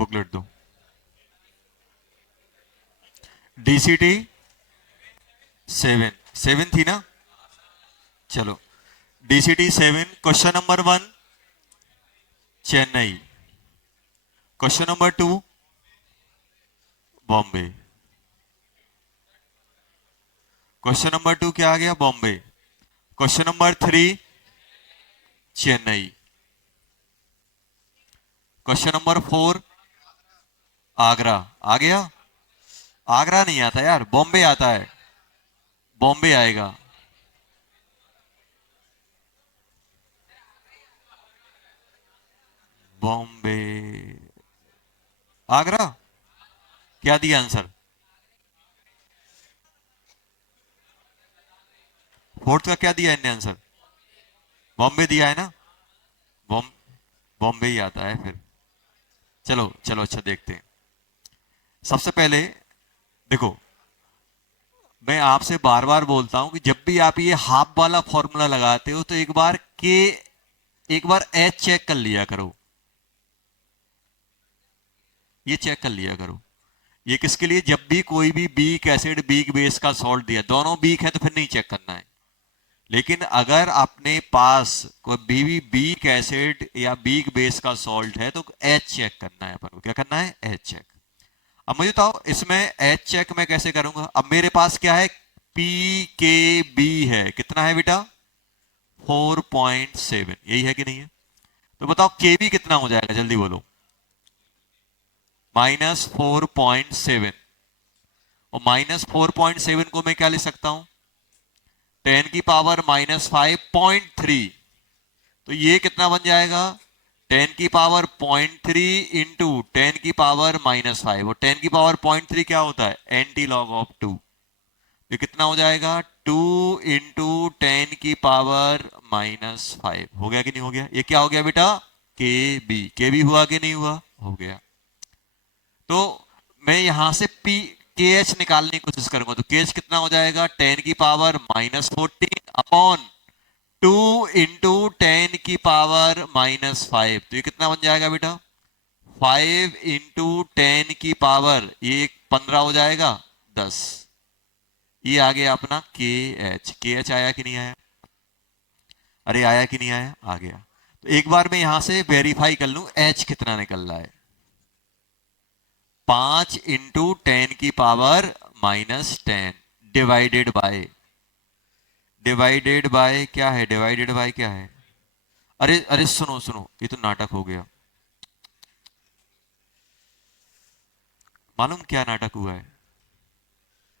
Booklet दो। DCT 7, 7 थी ना? चलो, DCT 7, question number 1 Chennai, question number 2 Bombay, question number 2 क्या आ गया? Bombay. Question number 3 Chennai, question number 4 Agra. आ गया? आगरा नहीं आता यार, बॉम्बे आता है, बॉम्बे आएगा। बॉम्बे, आगरा। क्या दिया आंसर? फोर्थ का क्या दिया इनने आंसर? बॉम्बे दिया है ना? बॉम बॉम्बे ही आता है फिर। चलो चलो, अच्छा देखते हैं। सबसे पहले देखो, मैं आपसे बार बार बोलता हूं कि जब भी आप ये हाफ वाला फॉर्मूला लगाते हो तो एक बार एच चेक कर लिया करो। ये चेक कर लिया करो। ये किसके लिए? जब भी कोई भी बीक एसिड बीक बेस का सॉल्ट दिया, दोनों बीक है तो फिर नहीं चेक करना है। लेकिन अगर अपने पास कोई भी बीक एसिड या बीक बेस का सॉल्ट है तो एच चेक करना है अपन को। क्या करना है? H check. अब मुझे बताओ इसमें एच चेक मैं कैसे करूंगा? अब मेरे पास क्या है? पी के बी है। कितना है बेटा? 4.7। यही है कि नहीं है? तो बताओ के बी कितना हो जाएगा, जल्दी बोलो। -4.7। और -4.7 को मैं क्या लिख सकता हूं? 10⁻⁻5.3। तो ये कितना बन जाएगा? 10⁻⁻3 इंटू 10⁻⁻5। और 10⁻⁻3 क्या होता है? Anti log of 2। ये कितना हो जाएगा? 2 इंटू 10⁻⁻5। हो गया कि नहीं हो गया? ये क्या हो गया बेटा? के बी। के बी हुआ कि नहीं हुआ? हो गया। तो मैं यहां से पी के एच निकालने की कोशिश करूंगा। तो के एच कितना हो जाएगा? 10⁻⁻14 अपॉन 2 इंटू 10⁻⁻5। तो ये कितना बन जाएगा बेटा? 5 इंटू 10⁻, ये 15 हो जाएगा, 10। ये आ गया अपना के एच। के एच आया कि नहीं आया? अरे आया कि नहीं आया? आ गया। तो एक बार मैं यहां से वेरीफाई कर लूं एच कितना निकल रहा है। 5 इंटू 10⁻⁻10 डिवाइडेड बाय क्या है? डिवाइडेड बाय क्या है? अरे अरे, सुनो सुनो, ये तो नाटक हो गया। मालूम क्या नाटक हुआ है?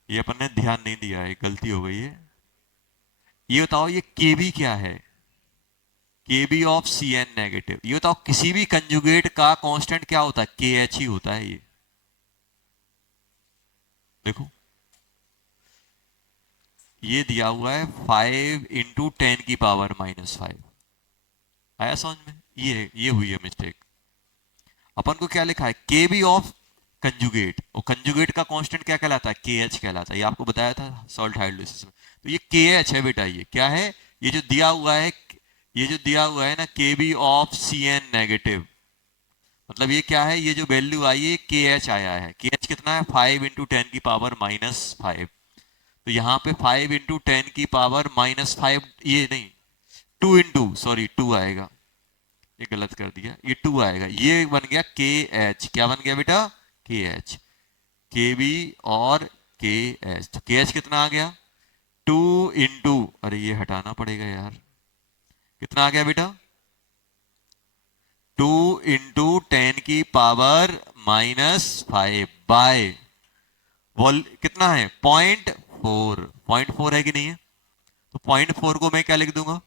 ये अपन ने ध्यान नहीं दिया है, गलती हो गई है। ये बताओ, ये केबी क्या है? केबी ऑफ सी एन नेगेटिव। ये बताओ, किसी भी कंजुगेट का कांस्टेंट क्या होता है? के एच ही होता है। ये देखो, ये दिया हुआ है 5 इंटू 10⁻⁻5। आया समझ में? ये हुई है मिस्टेक। अपन को क्या लिखा है? के बी ऑफ कंजुगेट। और कंजुगेट का कांस्टेंट क्या कहलाता है? के एच कहलाता है। ये आपको बताया था सॉल्ट हाइड्रोलिसिस में। तो ये के एच है बेटा। ये क्या है? ये जो दिया हुआ है, ये जो दिया हुआ है ना, K B of C N negative, मतलब ये क्या है? ये जो वैल्यू आई है के एच आया है। के एच कितना है? 5 इंटू 10⁻⁻5। तो यहाँ पे 5 इंटू 10⁻⁻5, ये नहीं, 2 आएगा। ये गलत कर दिया, ये 2 आएगा। ये बन गया के एच। क्या बन गया बेटा? के एच। के बी और के एच। तो के एच कितना आ गया? 2 इंटू, अरे ये हटाना पड़ेगा यार। कितना आ गया बेटा? 2 इंटू 10⁻⁻5 बाय वॉल कितना है? 0.4। 0.4 है कि नहीं है? तो 0.4 को मैं क्या लिख दूंगा?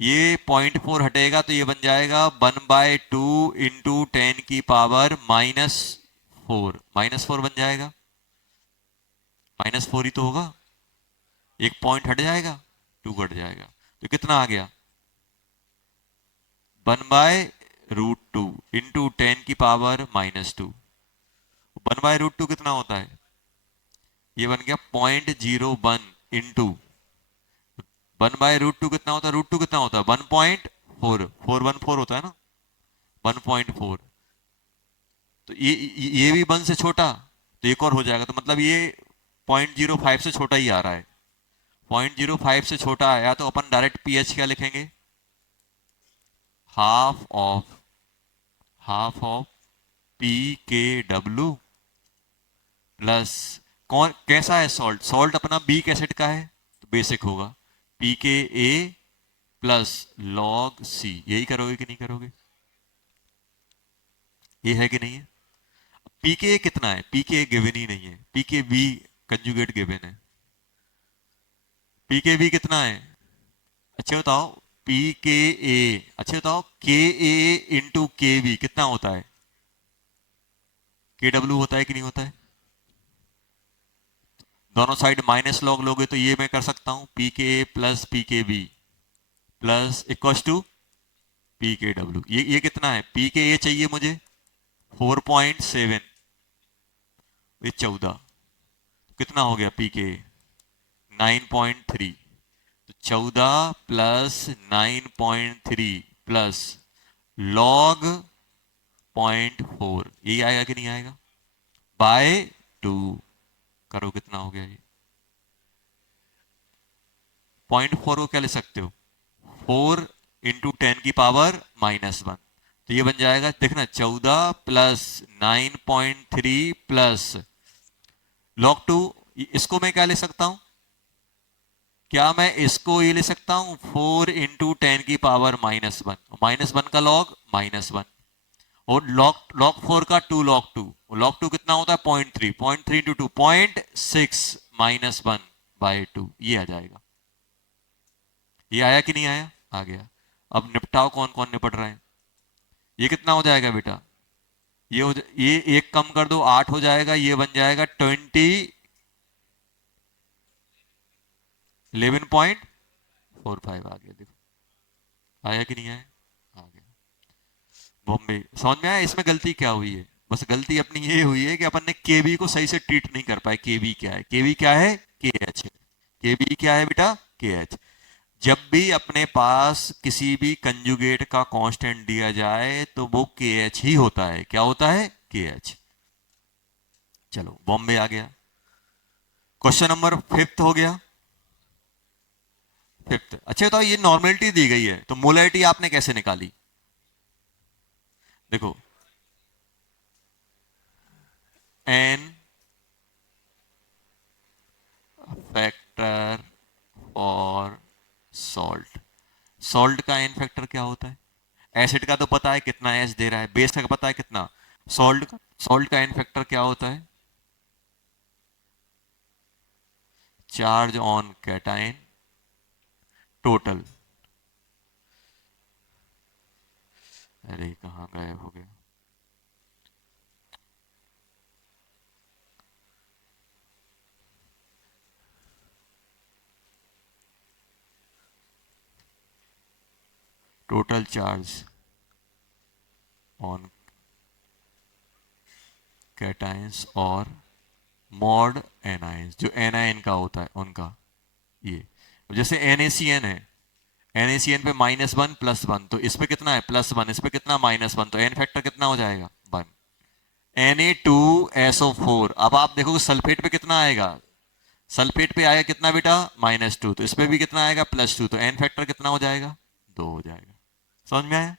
ये 0.4 हटेगा तो ये बन जाएगा 1/2 इंटू 10⁻⁻4। -4 बन जाएगा। -4 ही तो होगा। एक पॉइंट हट जाएगा, 2 घट जाएगा। तो कितना आ गया? 1/√2 इंटू 10⁻⁻2। 1/√2 कितना होता है? ये बन गया 0.01 इंटू 1/√2 कितना होता है? √2 कितना होता है? 1.4। 414 होता है ना? 1.4। तो ये भी 1 से छोटा, तो एक और हो जाएगा, तो मतलब ये 0.05 से छोटा ही आ रहा है। 0.05 से छोटा आया तो अपन डायरेक्ट पीएच क्या लिखेंगे, half of P K W plus, कौन कैसा है सॉल्ट, सॉल्ट अपना बीक एसिड का है तो बेसिक होगा P K A plus log c. यही करोगे कि नहीं करोगे, ये है कि नहीं है। पी के ए कितना है, पी के ए गिवन ही नहीं है, P K B conjugate given है। पी के बी कितना है, अच्छा बताओ, पी के ए, अच्छा बताओ के ए इंटू के बी कितना होता है, के डब्ल्यू होता है कि नहीं होता है। दोनों साइड माइनस लॉग लोगे तो ये मैं कर सकता हूं, P K A plus P K B plus equal to P K W. ये कितना है, पी के ए चाहिए मुझे 4.7, ये 14, कितना हो गया पी के 9.3, तो 14 प्लस 9.3 प्लस लॉग 0.4, यही आएगा कि नहीं आएगा, बाय 2, करो कितना हो गया ये। 0.4 को क्या ले सकते हो, 4 इंटू 10⁻⁻1, तो ये बन जाएगा, देखना 14 प्लस 9.3 प्लस लॉग 2, इसको मैं क्या ले सकता हूं, क्या मैं इसको ये ले सकता हूं 4 इंटू 10⁻⁻1, -1 का लॉग -1, और लॉग 4 का 2 लॉग 2 कितना होता है 0.3, 0.3 इंटू 2 0.6 -1/2, ये आ जाएगा। ये आया कि नहीं आया, आ गया। अब निपटाओ कौन कौन निपट रहे हैं, ये कितना हो जाएगा बेटा, ये एक कम कर दो 8 हो जाएगा, ये बन जाएगा 11.45 आ गया, देखो आया कि नहीं आया, आ गया। बॉम्बे समझ में आया, इसमें गलती क्या हुई है, बस गलती अपनी ये हुई है कि अपन ने केबी को सही से ट्रीट नहीं कर पाए। केबी क्या है, केबी क्या है, के एच है। केबी क्या है बेटा, के एच। जब भी अपने पास किसी भी कंजुगेट का कांस्टेंट दिया जाए तो वो के एच ही होता है, क्या होता है, के एच। चलो बॉम्बे आ गया। क्वेश्चन नंबर 5 हो गया, 5। अच्छा तो ये नॉर्मेलिटी दी गई है, तो मोलैरिटी आपने कैसे निकाली, देखो एन फैक्टर और सॉल्ट, सॉल्ट का एन फैक्टर क्या होता है, एसिड का तो पता है कितना एच दे रहा है, बेस का पता है कितना, सॉल्ट का एन फैक्टर क्या होता है, चार्ज ऑन कैटाइन टोटल, अरे कहाँ गायब हो गया, टोटल चार्ज ऑन कैटाइंस और मॉड एनाइंस, जो एनाइन का होता है उनका, ये जैसे NaCN है, NaCN पे -1 +1, तो इस पे कितना है +1, इस पे कितना -1, तो एन फैक्टर कितना हो जाएगा 1। Na2SO4, अब आप देखो सल्फेट पे कितना आएगा, सल्फेट पे आएगा कितना बेटा -2, तो इस पे भी कितना आएगा +2, तो एन फैक्टर कितना हो जाएगा 2 हो जाएगा। समझ में आया,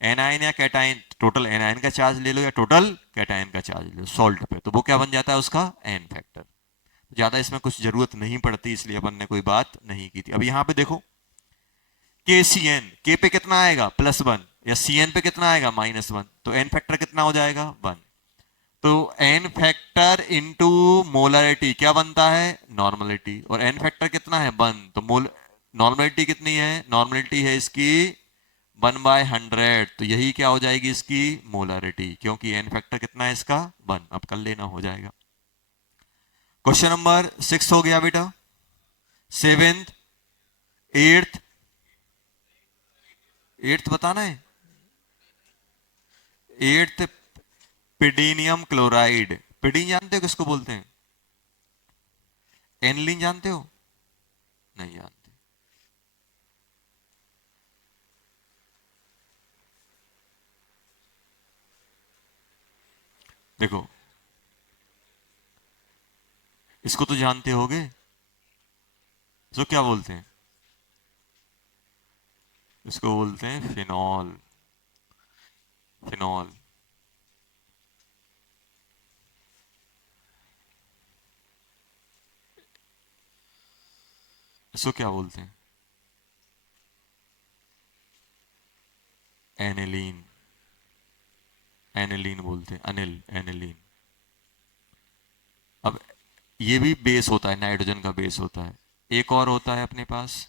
एनाइन या कैटाइन, टोटल एनाइन का चार्ज ले लो या टोटल कैटाइन का चार्ज ले लो सॉल्ट पे, तो वो क्या बन जाता है उसका एन फैक्टर। ज्यादा इसमें कुछ जरूरत नहीं पड़ती, इसलिए अपन ने कोई बात नहीं की थी। अब यहां पे देखो के सी एन, के पे कितना आएगा +1, या सी एन पे कितना आएगा -1, तो एन फैक्टर कितना हो जाएगा 1। तो एन फैक्टर इंटू मोलरिटी क्या बनता है, नॉर्मलिटी, और एन फैक्टर कितना है 1, तो मोल नॉर्मलिटी कितनी है, नॉर्मलिटी है इसकी 1/100, तो यही क्या हो जाएगी इसकी मोलरिटी, क्योंकि एन फैक्टर कितना है इसका 1। अब कर लेना, हो जाएगा। क्वेश्चन नंबर 6 हो गया बेटा, 7th 8th, 8th बताना है, 8th पिडीनियम क्लोराइड, पिडीन जानते हो किसको बोलते हैं, एनलिन जानते हो, नहीं जानते, देखो, इसको तो जानते होगे, इसको क्या बोलते हैं? इसको बोलते हैं फिनॉल। फिनॉल। इसको क्या बोलते हैं? एनिलीन। एनिलीन बोलते हैं, अनिल, एनिलीन। अब ये भी बेस होता है, नाइट्रोजन का बेस होता है। एक और होता है अपने पास,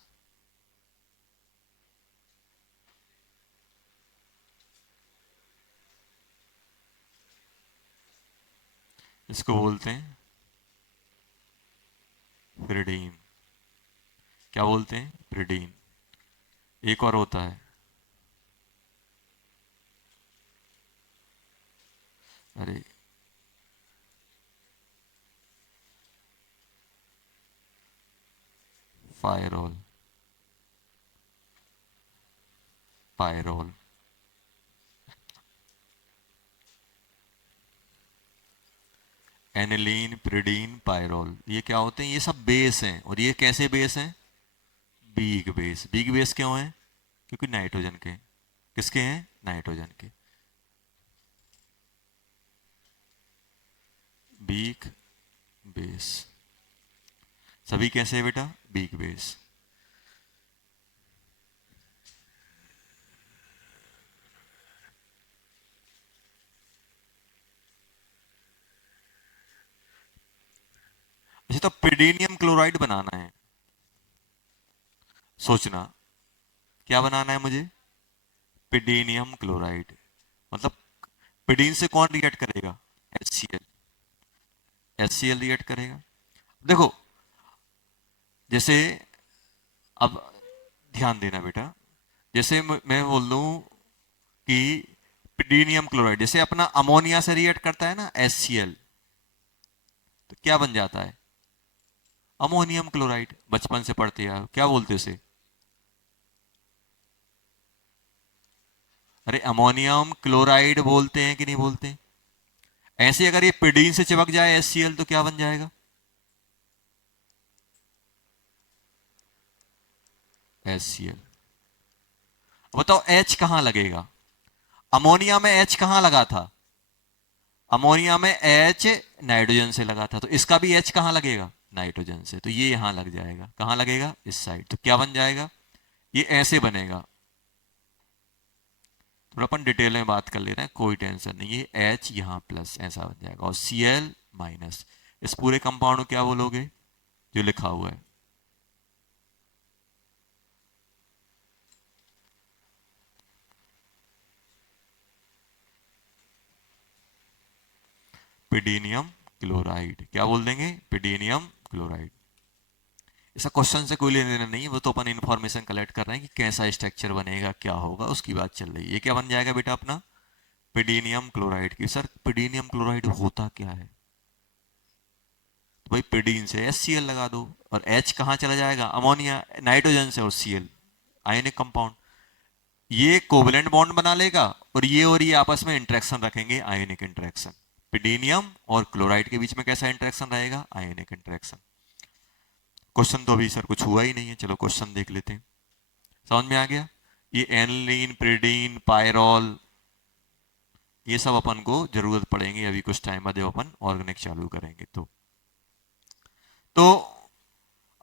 इसको बोलते हैं पिरिडीन। क्या बोलते हैं? पिरिडीन। एक और होता है, अरे फायरोल। पायरोल। एनिलीन, पिरिडीन, पायरोल, ये क्या होते हैं? ये सब बेस हैं। और ये कैसे बेस हैं? Beak base. बीक बेस क्यों है? क्योंकि नाइट्रोजन के। किसके हैं? नाइट्रोजन के। Weak base. सभी कैसे है बेटा? Weak base. अच्छा, तो पिडीनियम क्लोराइड बनाना है, सोचना क्या बनाना है मुझे? पिडीनियम क्लोराइड। मतलब पिडीन से कौन रिएक्ट करेगा? HCl। HCl रिएक्ट करेगा। देखो, जैसे, अब ध्यान देना बेटा, जैसे मैं बोल दूं कि पिडीनियम क्लोराइड जैसे अपना अमोनिया से रिएक्ट करता है ना, HCl, तो क्या बन जाता है? Ammonium chloride. बचपन से पढ़ते हैं, क्या बोलते उसे? अरे अमोनियम क्लोराइड बोलते हैं कि नहीं बोलते? ऐसे अगर ये पिडीन से चिपक जाए HCl तो क्या बन जाएगा? HCl। बताओ H कहां लगेगा? अमोनिया में H कहां लगा था? अमोनिया में H नाइट्रोजन से लगा था, तो इसका भी H कहां लगेगा? नाइट्रोजन से। तो ये यहां लग जाएगा। कहां लगेगा? इस साइड। तो क्या बन जाएगा? ये ऐसे बनेगा। थोड़ा अपन डिटेल में बात कर ले रहे हैं, कोई टेंशन नहीं है। H यहां प्लस ऐसा बन जाएगा और Cl माइनस। इस पूरे कंपाउंड को क्या बोलोगे जो लिखा हुआ है? पिडीनियम क्लोराइड। क्या बोल देंगे? पिडीनियम क्लोराइड। ऐसा क्वेश्चन से कोई लेने देना नहीं है, वो तो अपन इंफॉर्मेशन कलेक्ट कर रहे हैं कि कैसा स्ट्रक्चर बनेगा, क्या होगा, उसकी बात चल रही है। ये क्या बन जाएगा बेटा अपना? पिडीनियम क्लोराइड की। सर पिडीनियम क्लोराइड होता क्या है? तो भाई पिडीन से HCl लगा दो, और H कहां चला जाएगा? अमोनिया, नाइट्रोजन से, और Cl आयनिक कंपाउंड। ये कोवलेंट बॉन्ड बना लेगा, और ये आपस में इंटरेक्शन रखेंगे, आयनिक इंटरेक्शन। पिडीनियम और क्लोराइड के बीच में कैसा इंटरेक्शन रहेगा? आयनिक इंटरेक्शन। क्वेश्चन तो अभी सर कुछ हुआ ही नहीं है, चलो क्वेश्चन देख लेते हैं। समझ में आ गया? ये एनिलीन, पिरिडीन, पायरोल, ये सब अपन को जरूरत पड़ेगी अभी कुछ टाइम बाद, जब अपन ऑर्गेनिक चालू करेंगे तो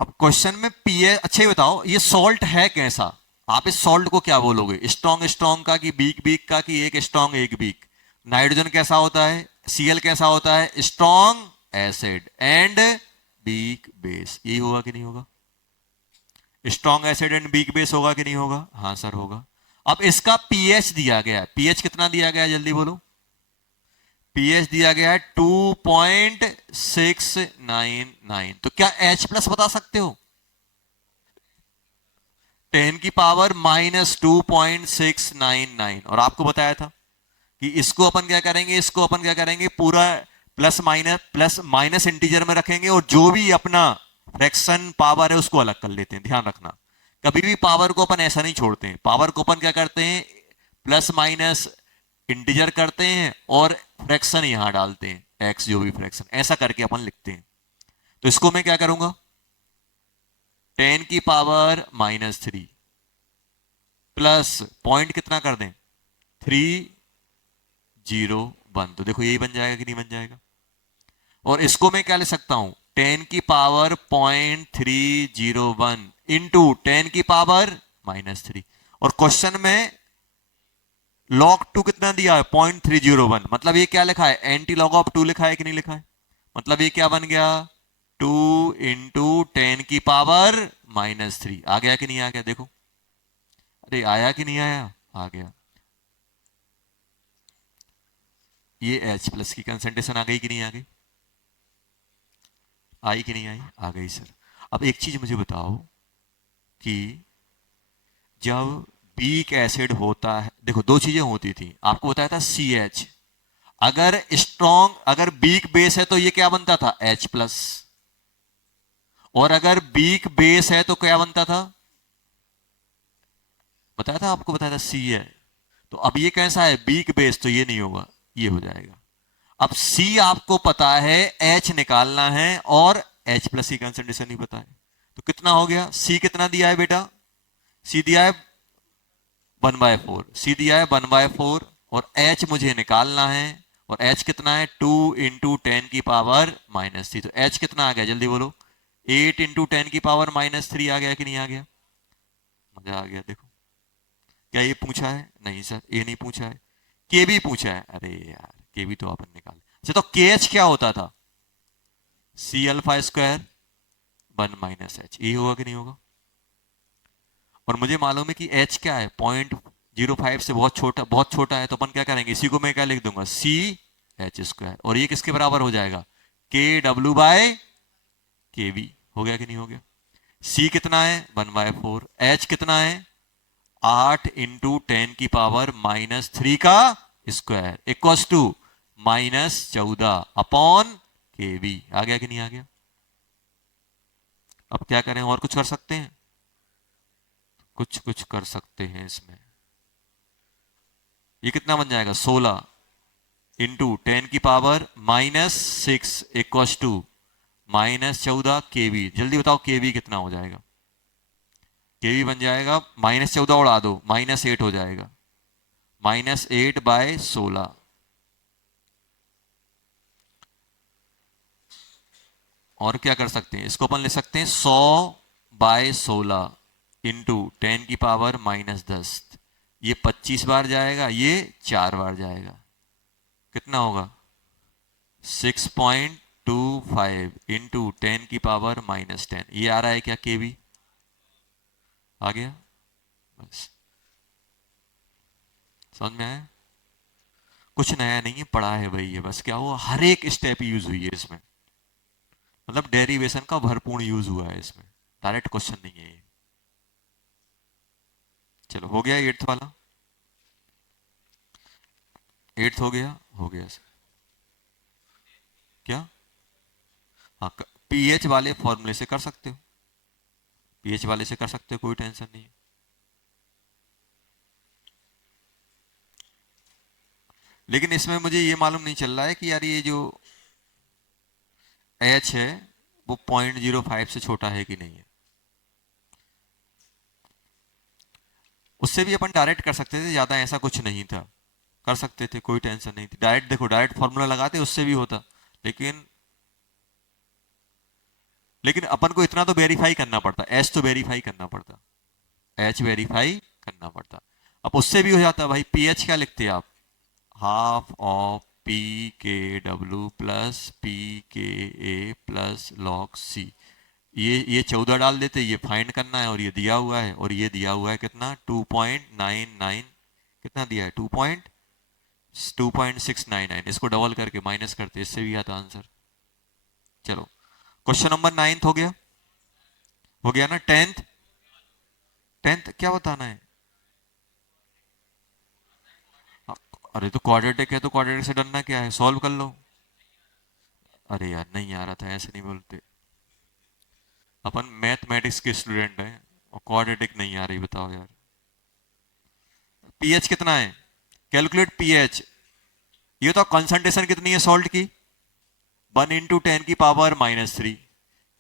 अब क्वेश्चन में पीएच। अच्छा ये बताओ, ये सॉल्ट है कैसा? आप इस सॉल्ट को क्या बोलोगे? स्ट्रॉन्ग स्ट्रॉन्ग का, कि बीक बीक का, कि एक स्ट्रॉन्ग एक बीक? नाइट्रोजन कैसा होता है? Cl कैसा होता है? Strong acid and weak base. यही होगा कि नहीं होगा? Strong acid and weak base होगा कि नहीं होगा? हाँ सर होगा। अब इसका पीएच दिया गया है। पीएच कितना दिया गया है? जल्दी बोलो। पीएच दिया गया है 2.699। तो क्या H प्लस बता सकते हो? 10⁻⁻².699। और आपको बताया था कि इसको अपन क्या करेंगे, इसको अपन क्या करेंगे, पूरा प्लस माइनस इंटीजर में रखेंगे, और जो भी अपना फ्रैक्शन पावर है उसको अलग कर लेते हैं। ध्यान रखना, कभी भी पावर को अपन ऐसा नहीं छोड़ते हैं। पावर को अपन क्या करते हैं? प्लस माइनस इंटीजर करते हैं, और फ्रैक्शन यहां डालते हैं, एक्स जो भी फ्रैक्शन, ऐसा करके अपन लिखते हैं। तो इसको मैं क्या करूंगा, 10 की पावर -3 प्लस पॉइंट कितना कर दें, 301। तो देखो यही बन जाएगा कि नहीं बन जाएगा। और इसको मैं क्या ले सकता हूं, 10 की पावर 0.301 इंटू 10 की पावर -3। और क्वेश्चन में log 2 कितना दिया है, 0.301। मतलब ये क्या लिखा है, एंटी लॉग ऑफ 2 लिखा है कि नहीं लिखा है। मतलब ये क्या बन गया, 2 इंटू 10 की पावर -3। आ गया कि नहीं आ गया, देखो, अरे आया कि नहीं आया, आ गया। ये H प्लस की कंसंट्रेशन आ गई कि नहीं आ गई, आई कि नहीं आई, आ गई सर। अब एक चीज मुझे बताओ कि जब बीक एसिड होता है, देखो दो चीजें होती थी, आपको बताया था CH, अगर स्ट्रॉन्ग, अगर बीक बेस है तो ये क्या बनता था, H प्लस, और अगर बीक बेस है तो क्या बनता था, बताया था आपको, बताया था C है। तो अब ये कैसा है, बीक बेस, तो ये नहीं होगा, ये हो जाएगा। अब C आपको पता है, H निकालना है, और H प्लस की कंसंट्रेशन नहीं पता है। तो कितना हो गया, C कितना दिया है बेटा, C दिया है 1/4, C दिया है 1/4, और H मुझे निकालना है, और H कितना है, 2 इंटू 10 की पावर -3। तो H कितना आ गया, जल्दी बोलो, 8 इंटू 10 की पावर -3 आ गया कि नहीं आ गया, मजा आ गया। देखो क्या ये पूछा है, नहीं सर ये नहीं पूछा है, के भी पूछा है, अरे यार के भी तो अपन निकाले। अच्छा तो के एच क्या होता था, सी अल्फा स्क्वायर 1 - H, ये होगा कि नहीं होगा। और मुझे मालूम है कि H क्या है, 0.05 से बहुत छोटा है, तो अपन क्या करेंगे, इसी को मैं क्या लिख दूंगा, CH², और ये किसके बराबर हो जाएगा, KW/KB। हो गया कि नहीं हो गया। C कितना है 1/4, H कितना है 8 इंटू 10 की पावर -3 का square equal to -14 upon KB। आ गया कि नहीं आ गया। अब क्या करें, और कुछ कर सकते हैं, कुछ कुछ कर सकते हैं इसमें। ये कितना बन जाएगा, 16 इंटू 10 की पावर -6 इक्वल टू -14 KB। जल्दी बताओ KB कितना हो जाएगा, KB बन जाएगा, -14 उड़ा दो, -8 हो जाएगा, -8/16। और क्या कर सकते हैं, इसको अपन ले सकते हैं 100/16 इंटू 10 की पावर -10। ये 25 बार जाएगा, ये 4 बार जाएगा, कितना होगा 6.25 इंटू 10 की पावर -10। ये आ रहा है क्या, केवी आ गया। बस समझ में आया, कुछ नया नहीं है, पढ़ा है भाई, ये बस क्या हुआ, हर एक स्टेप यूज हुई है इसमें, मतलब डेरिवेशन का भरपूर यूज हुआ है इसमें, डायरेक्ट क्वेश्चन नहीं है ये। चलो हो गया एट्थ वाला, एट्थ हो गया सर। क्या, हाँ पीएच वाले फॉर्मूले से कर सकते हो, पीएच वाले से कर सकते हो, कोई टेंशन नहीं है। लेकिन इसमें मुझे ये मालूम नहीं चल रहा है कि यार ये जो एच है वो 0.05 से छोटा है कि नहीं है। उससे भी अपन डायरेक्ट कर सकते थे, ज्यादा ऐसा कुछ नहीं था, कर सकते थे, कोई टेंशन नहीं थी। डायरेक्ट देखो, डायरेक्ट फॉर्मूला लगाते उससे भी होता, लेकिन लेकिन अपन को इतना तो वेरीफाई करना पड़ता, एच तो वेरीफाई करना पड़ता, एच वेरीफाई करना पड़ता। अब उससे भी हो जाता भाई, पीएच क्या लिखते हैं आप, half of PKW plus PKA plus log C। ये 14 डाल देते, ये फाइंड करना है, और ये दिया हुआ है, और ये दिया हुआ है कितना 2.99, कितना दिया है 2.699। इसको डबल करके माइनस करते, इससे भी आता आंसर। चलो क्वेश्चन नंबर 9 हो गया ना। टेंथ, टेंथ क्या बताना है, अरे तो क्वाड्रेटिक है, तो क्वाड्रेटिक से डरना क्या है, सॉल्व कर लो। अरे यार नहीं आ रहा था, ऐसे नहीं बोलते, अपन मैथमेटिक्स के स्टूडेंट हैं, और क्वाड्रेटिक नहीं आ रही, बताओ यार। पीएच कितना है, कैलकुलेट पीएच, ये तो कंसंट्रेशन कितनी है सॉल्ट की, 1 × 10⁻³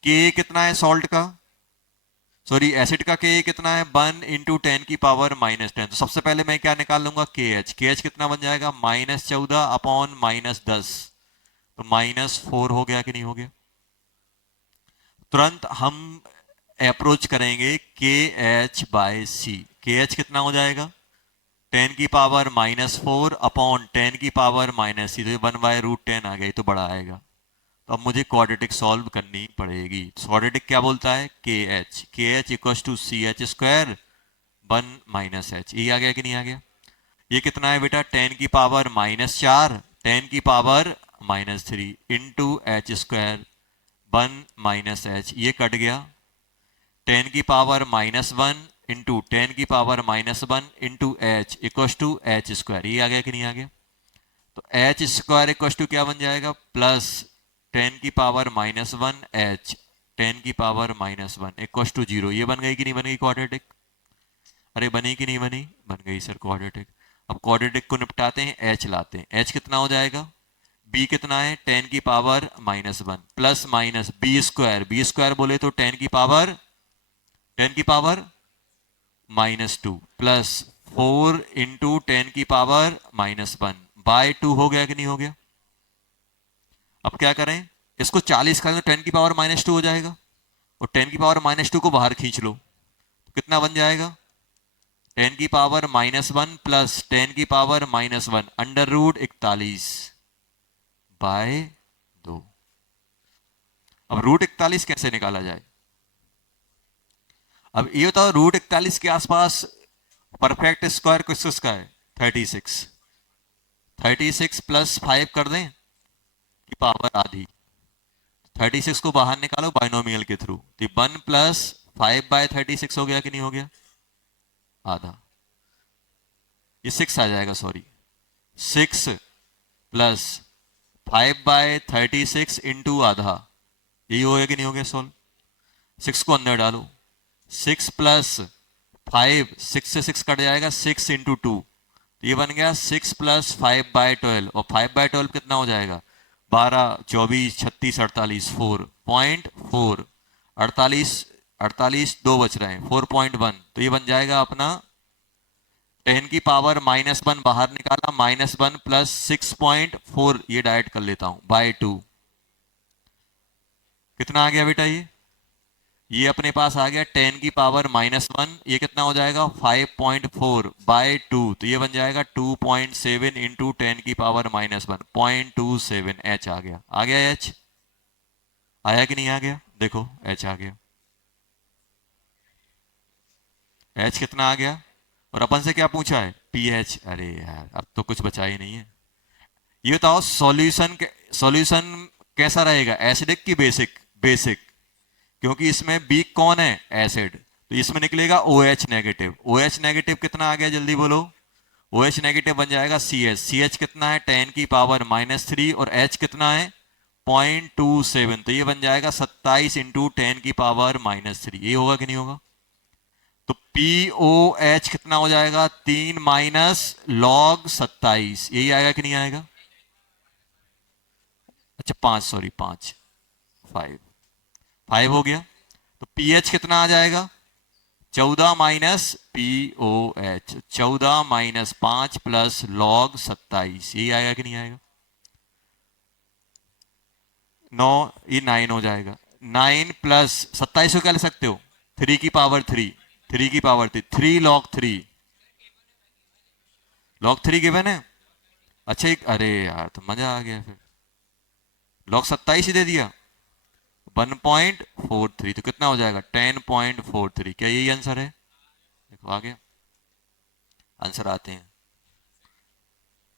के कितना है सॉल्ट का, सॉरी एसिड का के कितना है, 1 × 10⁻⁻10। तो सबसे पहले मैं क्या निकाल लूंगा, के एच कितना बन जाएगा, -14/-, तो -4 हो गया कि नहीं हो गया। तुरंत हम अप्रोच करेंगे के एच बाय सी, के एच कितना हो जाएगा, 10⁻⁻4/10⁻⁻c, तो ये 1/√10 आ गई, तो बड़ा आएगा। तो अब मुझे क्वाड्रेटिक सॉल्व करनी पड़ेगी। क्वाड्रेटिक क्या बोलता है, K H equal to C H square 1 - h, ये आ गया कि नहीं आ गया। ये कितना है बेटा, 10⁻⁻4 10⁻³ इंटू एच स्क्वायर 1 - h, ये कट गया। 10⁻⁻1 into 10⁻⁻1 into H equal to H square, ये आ गया कि नहीं आ गया। तो एच स्क्वायर इक्वल टू क्या बन जाएगा, प्लस 10⁻⁻1 एच 10⁻⁻1 इक्वल टू 0, ये बन गई कि नहीं बन गई क्वाड्रेटिक। अरे बनी कि नहीं बनी, बन गई सर क्वाड्रेटिक। अब क्वाड्रेटिक को निपटाते हैं, एच लाते हैं, एच कितना हो जाएगा, बी कितना है 10⁻⁻1 प्लस माइनस बी स्क्वायर बोले तो 10⁻⁻2 प्लस 4 इंटू 10⁻⁻1 बाय 2 हो गया कि नहीं हो गया। अब क्या करें, इसको 40 का 10⁻⁻2 हो जाएगा, और 10⁻⁻2 को बाहर खींच लो, तो कितना बन जाएगा, 10⁻⁻1 प्लस 10⁻⁻1 √41 बाय 2। अब √41 कैसे निकाला जाए, अब ये बताओ √41 के आसपास परफेक्ट स्क्वायर किसका है, 36 प्लस 5 कर दें कि पावर आधी, 36 को बाहर निकालो बाइनोमियल के थ्रू, तो 1 + 5/36 हो गया कि नहीं हो गया, आधा, ये 6 आ जाएगा, सॉरी 6 प्लस 5/36 इंटू आधा, यही हो गया कि नहीं हो गया सोल्व। 6 को अंदर डालो, 6 + 5, 6 से 6 कट जाएगा, 6 इंटू 2, तो ये बन गया 6 + 5/12, और 5/12 कितना हो जाएगा, 12, 24, 36, 48, 4.4, 48 2 बच रहे हैं, 4.1, तो ये बन जाएगा अपना 10⁻⁻1 बाहर निकाला, -1 प्लस 6.4, ये डायरेक्ट कर लेता हूं बाय 2, कितना आ गया बेटा, ये अपने पास आ गया 10⁻⁻1, ये कितना हो जाएगा 5.4 बाय 2, तो ये बन जाएगा 2.7 इंटू 10⁻⁻1 0.27 एच आ गया एच आया कि नहीं आ गया, देखो एच आ गया, एच कितना आ गया, और अपन से क्या पूछा है, पीएच। अरे यार अब तो कुछ बचा ही नहीं है। ये बताओ सॉल्यूशन कैसा रहेगा, एसिडिक की बेसिक, बेसिक, क्योंकि इसमें बीक कौन है, एसिड, तो इसमें निकलेगा OH नेगेटिव, OH नेगेटिव कितना आ गया जल्दी बोलो, OH नेगेटिव बन जाएगा CH, CH कितना है 10⁻³ और H कितना है 0.27, तो ये बन जाएगा 27 इंटू 10⁻⁻3, ये होगा कि नहीं होगा। तो POH कितना हो जाएगा 3 - log 27, यही आएगा कि नहीं आएगा, अच्छा 5, सॉरी 5, 5 हो गया। तो pH कितना आ जाएगा 14 - POH, 14 - 5 प्लस log 27, यही आएगा कि नहीं आएगा, 9, ये 9 हो जाएगा, 9 प्लस 27 को क्या ले सकते हो 3 की पावर 3, 3 की पावर 3, 3 log 3, log 3 गिवन है, अच्छा एक, अरे यार तो मजा आ गया, फिर log 27 ही दे दिया 1.43, तो कितना हो जाएगा 10.43, क्या यही आंसर है, देखो आ गया आंसर, आते हैं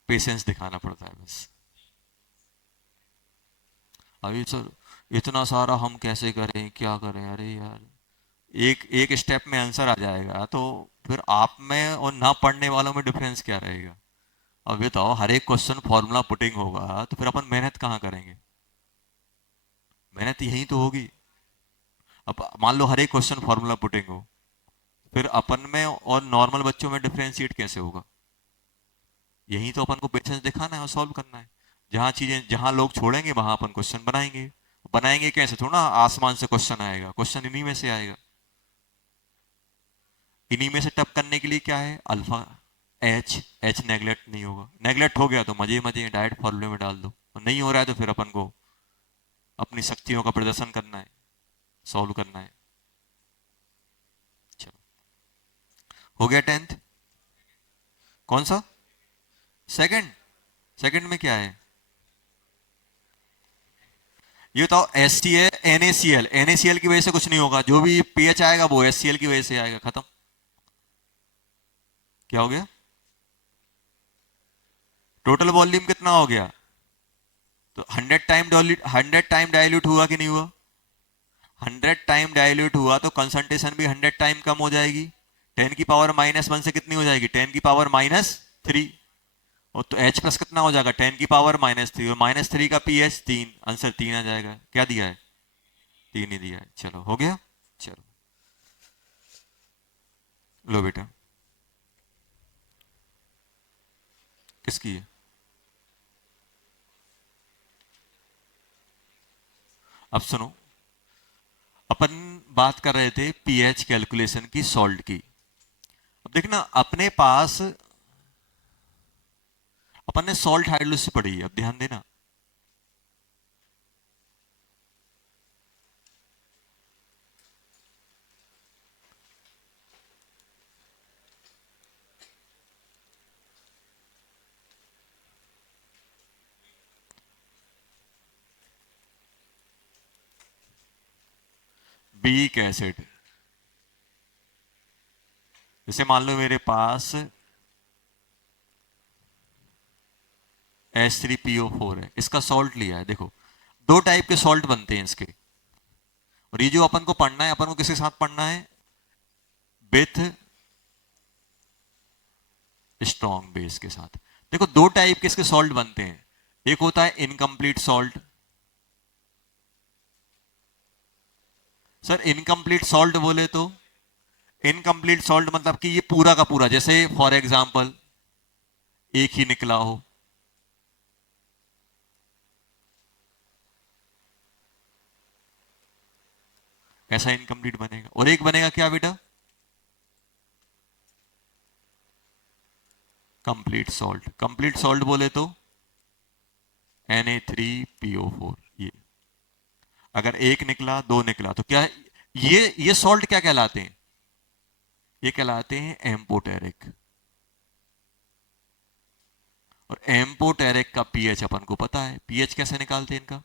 पेशेंस दिखाना पड़ता है बस। अभी सर इतना सारा हम कैसे करें, क्या करें, अरे यार एक एक स्टेप में आंसर आ जाएगा, तो फिर आप में और ना पढ़ने वालों में डिफरेंस क्या रहेगा। अब बताओ हर एक क्वेश्चन फॉर्मूला पुटिंग होगा, तो फिर अपन मेहनत कहाँ करेंगे, मेहनत यही तो होगी। अब मान लो हर एक क्वेश्चन फॉर्मूला पुटिंग हो, फिर अपन में और नॉर्मल बच्चों में डिफरेंशिएट कैसे होगा, यही तो अपन को पेशेंस दिखाना है और सॉल्व करना है। जहां लोग छोड़ेंगे वहां अपन क्वेश्चन बनाएंगे। बनाएंगे कैसे? थोड़ा आसमान से क्वेश्चन आएगा, क्वेश्चन इन्हीं में से आएगा। इन्हीं में से टप करने के लिए क्या है? Alpha H. एच नेगलेक्ट नहीं होगा, नेगलेक्ट हो गया तो मजे मजे डायरेक्ट फॉर्मूले में डाल दो, और नहीं हो रहा है तो फिर अपन को अपनी शक्तियों का प्रदर्शन करना है, सॉल्व करना है। चलो, हो गया 10th। कौन सा? सेकंड। सेकंड में क्या है ये बताओ? एस टी है, NaCl। NaCl की वजह से कुछ नहीं होगा, जो भी पीएच आएगा वो HCl की वजह से आएगा, खत्म। क्या हो गया? टोटल वॉल्यूम कितना हो गया? तो 100 टाइम डाइल्यूट हुआ कि नहीं हुआ? 100 टाइम डाइल्यूट हुआ तो कंसंट्रेशन भी 100 टाइम कम हो जाएगी। 10⁻⁻1 से कितनी हो जाएगी? 10⁻³ और तो H प्लस कितना हो जाएगा? 10⁻³ और -3 का pH 3। आंसर 3 आ जाएगा। क्या दिया है? 3 ही दिया है। चलो हो गया। चलो लो बेटा, किसकी है? अब सुनो, अपन बात कर रहे थे pH कैलकुलेशन की, सॉल्ट की। अब देखना अपने पास अपन ने सॉल्ट हाइड्रोलिसिस पढ़ी है, अब ध्यान देना। बीक एसिड, जैसे मान लो मेरे पास H3PO4 है, इसका सॉल्ट लिया है। देखो दो टाइप के सॉल्ट बनते हैं इसके, और ये जो अपन को पढ़ना है, अपन को किसके साथ पढ़ना है? विथ स्ट्रॉन्ग बेस के साथ। देखो दो टाइप के इसके सॉल्ट बनते हैं, एक होता है incomplete salt. Sir incomplete salt बोले तो, इनकम्प्लीट सॉल्ट मतलब कि ये पूरा का पूरा, जैसे फॉर एग्जांपल एक ही निकला हो, ऐसा इनकम्प्लीट बनेगा। और एक बनेगा क्या बेटा? Complete salt. कंप्लीट सॉल्ट बोले तो Na3PO4। ये अगर एक निकला, दो निकला तो क्या? ये सॉल्ट क्या कहलाते हैं? ये कहलाते हैं एम्पोटेरिक। और एम्पोटेरिक का पीएच अपन को पता है। पीएच कैसे निकालते हैं इनका?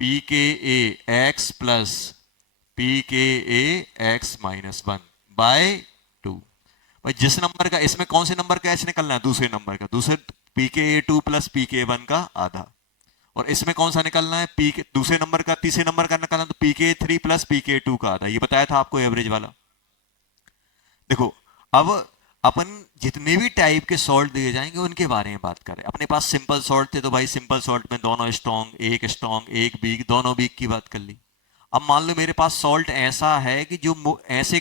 pKa x + pKa(x - 1/2। भाई जिस नंबर का, इसमें कौन से नंबर का एच निकलना है? दूसरे नंबर का, दूसरे pKa2 + pKa1 का आधा। और इसमें कौन सा निकलना है? दूसरे नंबर का, तीसरे नंबर का निकलना तो pKa3 + pKa2 का आधा। ये बताया था आपको एवरेज वाला। देखो अब अपन जितने भी टाइप के सॉल्ट दिए जाएंगे उनके बारे में बात करें। अपने पास सिंपल सॉल्ट थे तो भाई सिंपल सॉल्ट में दोनों स्ट्रॉन्ग एक वीक, दोनों वीक की बात कर ली। अब मान लो मेरे पास सॉल्ट ऐसा है कि जो ऐसे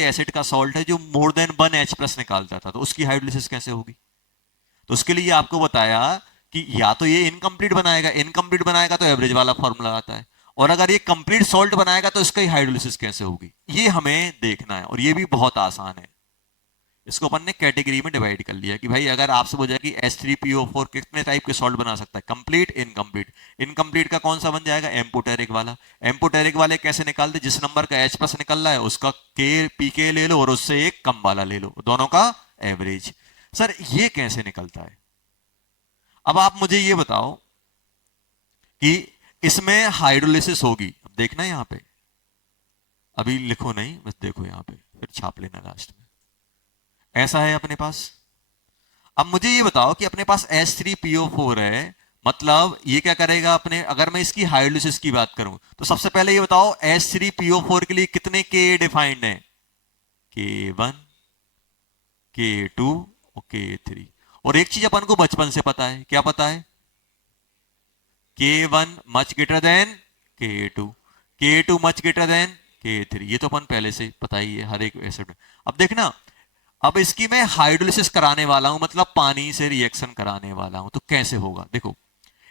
एसिड का सॉल्ट है जो मोर देन 1H+ निकालता था, तो उसकी हाइड्रोलिसिस कैसे होगी? तो उसके लिए आपको बताया कि या तो ये इनकम्प्लीट बनाएगा, इनकम्प्लीट बनाएगा तो एवरेज वाला फॉर्मूला आता है, और अगर ये कंप्लीट सॉल्ट बनाएगा तो इसका हाइड्रोलिसिस कैसे होगी, ये हमें देखना है। और ये भी बहुत आसान है। इसको अपन ने कैटेगरी में डिवाइड कर लिया कि भाई अगर आपसे बोल जाए कि H3PO4 कितने टाइप के सॉल्ट बना सकता है, कंप्लीट, इनकम्प्लीट। इनकम्प्लीट का कौन सा बन जाएगा? एम्पोटेरिक वाला। एम्पोटेरिक वाले कैसे निकालते? जिस नंबर का H+ निकल रहा है उसका pK ले लो और उससे एक कम वाला ले लो, दोनों का एवरेज। सर ये कैसे निकलता है? अब आप मुझे ये बताओ कि इसमें हाइड्रोलिसिस होगी, अब देखना यहां पे, अभी लिखो नहीं, बस देखो यहां पे, फिर छाप लेना लास्ट में। ऐसा है अपने पास। अब मुझे ये बताओ कि अपने पास H3PO4 है, मतलब ये क्या करेगा अपने, अगर मैं इसकी हाइड्रोलिसिस की बात करूं तो सबसे पहले ये बताओ H3PO4 के लिए कितने Ka डिफाइंड है? K1, K2 और K3। और एक चीज अपन को बचपन से पता है, क्या पता है? K1 much greater than K2, K2 much greater than K3। ये तो अपन पहले से पता ही है हर एक एसिड में। अब देखना अब इसकी मैं हाइड्रोलिसिस कराने वाला हूं, मतलब पानी से रिएक्शन कराने वाला हूं, तो कैसे होगा? देखो,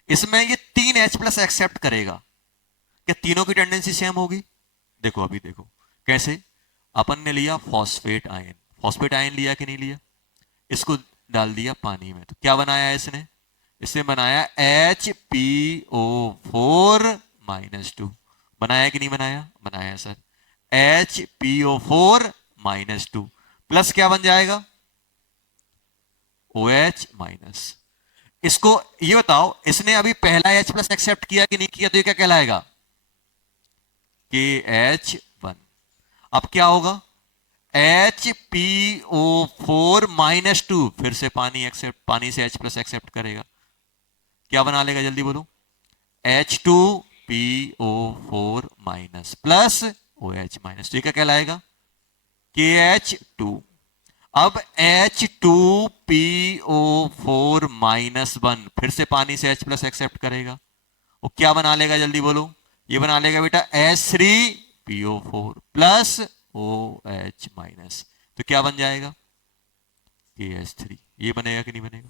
इसमें ये 3H+ एक्सेप्ट करेगा, क्या तीनों की टेंडेंसी सेम होगी? देखो अभी देखो कैसे। अपन ने लिया फॉस्फेट आयन, फॉस्फेट आयन लिया कि नहीं लिया, इसको डाल दिया पानी में, तो क्या बनाया इसने? इसने बनाया HPO4-2। बनाया कि नहीं बनाया? बनाया सर। HPO4-2 प्लस क्या बन जाएगा? OH-। इसको ये बताओ, इसने अभी पहला H+ एक्सेप्ट किया कि नहीं किया, तो ये क्या कहलाएगा? KH1। अब क्या होगा? HPO4-2, फिर से पानी एक्सेप्ट, पानी से H+ एक्सेप्ट करेगा, क्या बना लेगा जल्दी बोलो? H2PO4- प्लस OH-, तो ये क्या कहलाएगा? KH2। अब H2PO4-1 फिर से पानी से H+ एक्सेप्ट करेगा, वो क्या बना लेगा जल्दी बोलो? ये बना लेगा बेटा H3PO4 प्लस OH-, तो क्या बन जाएगा? KH3। ये बनेगा कि नहीं बनेगा?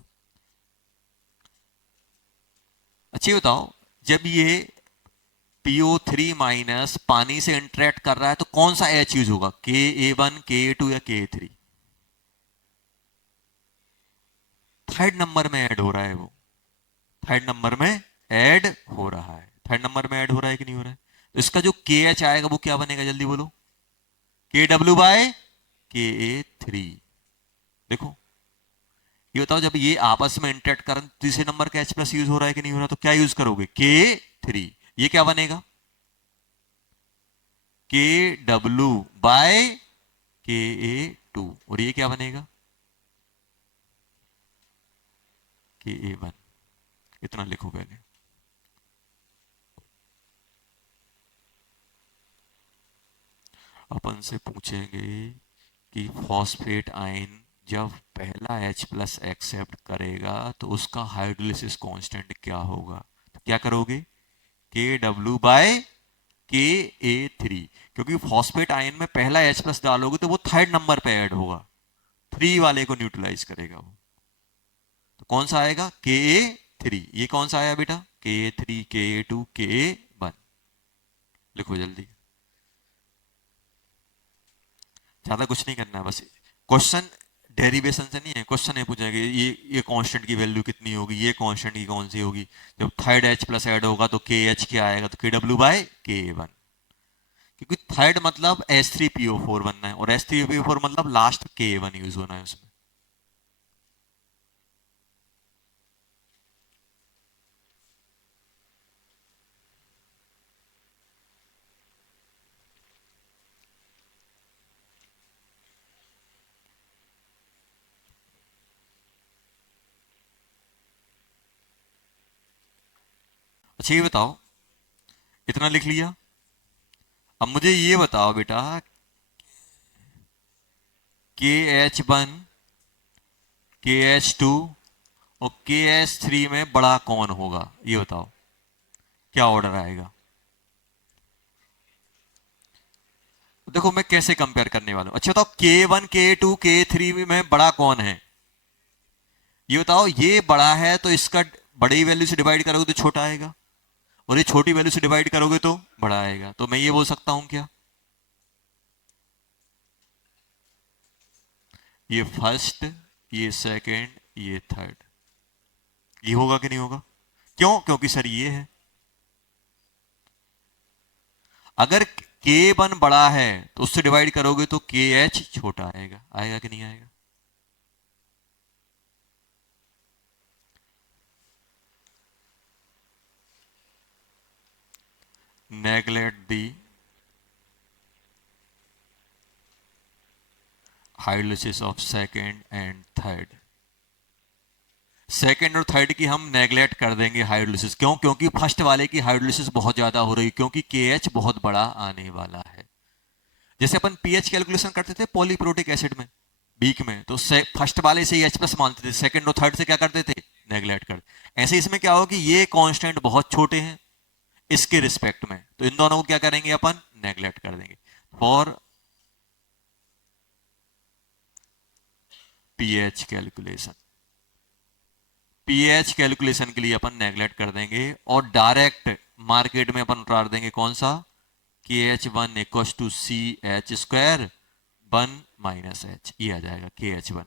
अच्छा बताओ, जब ये PO3- पानी से इंटरेक्ट कर रहा है तो कौन सा H यूज होगा? Ka1, Ka2 या Ka3? थर्ड नंबर में ऐड हो रहा है वो, थर्ड नंबर में ऐड हो रहा है, थर्ड नंबर में ऐड हो रहा है कि नहीं हो रहा है? तो इसका जो KH आएगा वो क्या बनेगा जल्दी बोलो? KW/Ka3। देखो, ये बताओ, जब ये आपस में इंटरेक्ट कर तीसरे नंबर का H+ यूज हो रहा है कि नहीं हो रहा, तो क्या यूज करोगे? K3। ये क्या बनेगा? KW/Ka2। और ये क्या बनेगा? Ka1। इतना लिखो पहले। अपन से पूछेंगे कि फॉस्फेट आयन जब पहला H+ एक्सेप्ट करेगा तो उसका हाइड्रोलिसिस कांस्टेंट क्या होगा, तो क्या करोगे? KW/Ka3, क्योंकि फॉस्फेट आयन में पहला H+ डालोगे तो वो थर्ड नंबर पे ऐड होगा, 3 वाले को न्यूट्रलाइज करेगा वो, तो कौन सा आएगा? Ka3। ये कौन सा आया बेटा? Ka3, Ka2, Ka1। लिखो जल्दी, ज्यादा कुछ नहीं करना है, बस क्वेश्चन डेरिवेशन से नहीं है, क्वेश्चन ये पूछेंगे ये कांस्टेंट की वैल्यू कितनी होगी, ये कांस्टेंट की कौन सी होगी, जब थर्ड H+ ऐड होगा तो KH क्या आएगा? तो KW/Ka1, क्योंकि थर्ड मतलब H3PO4 बनना है, और H3PO4 मतलब लास्ट Ka1 यूज होना है उसमें। अच्छा ये बताओ, इतना लिख लिया, अब मुझे ये बताओ बेटा, KH1, KH2 और KH3 में बड़ा कौन होगा, ये बताओ, क्या ऑर्डर आएगा? देखो मैं कैसे कंपेयर करने वाला हूं। अच्छा बताओ, K1, K2, K3 में बड़ा कौन है, ये बताओ। ये बड़ा है तो इसका बड़ी वैल्यू से डिवाइड करोगे तो छोटा आएगा, और ये छोटी वैल्यू से डिवाइड करोगे तो बड़ा आएगा, तो मैं ये बोल सकता हूं क्या? ये फर्स्ट, ये सेकंड, ये थर्ड, ये होगा कि नहीं होगा? क्यों? क्योंकि सर ये है, अगर K1 बड़ा है तो उससे डिवाइड करोगे तो KH छोटा आएगा, आएगा कि नहीं आएगा? Neglect the hydrolysis of second and third. Second और थर्ड की हम नेगलेक्ट कर देंगे हाइड्रोलिसिस, क्यों? क्योंकि फर्स्ट वाले की हाइड्रोलिसिस बहुत ज्यादा हो रही है, क्योंकि KH बहुत बड़ा आने वाला है। जैसे अपन पीएच कैलकुलेशन करते थे पॉलीप्रोटिक एसिड में, बीक में, तो फर्स्ट वाले से ही H+ मानते थे, सेकंड और थर्ड से क्या करते थे? नेगलेक्ट कर। ऐसे इसमें क्या होगा कि ये कांस्टेंट बहुत छोटे हैं इसके रिस्पेक्ट में, तो इन दोनों को क्या करेंगे अपन? नेगलेक्ट कर देंगे। For pH calculation. PH calculation के लिए अपन नेगलेक्ट कर देंगे और डायरेक्ट मार्केट में अपन उतार देंगे कौन सा, K H one equal to C H square one minus H, ये आ जाएगा के एच वन।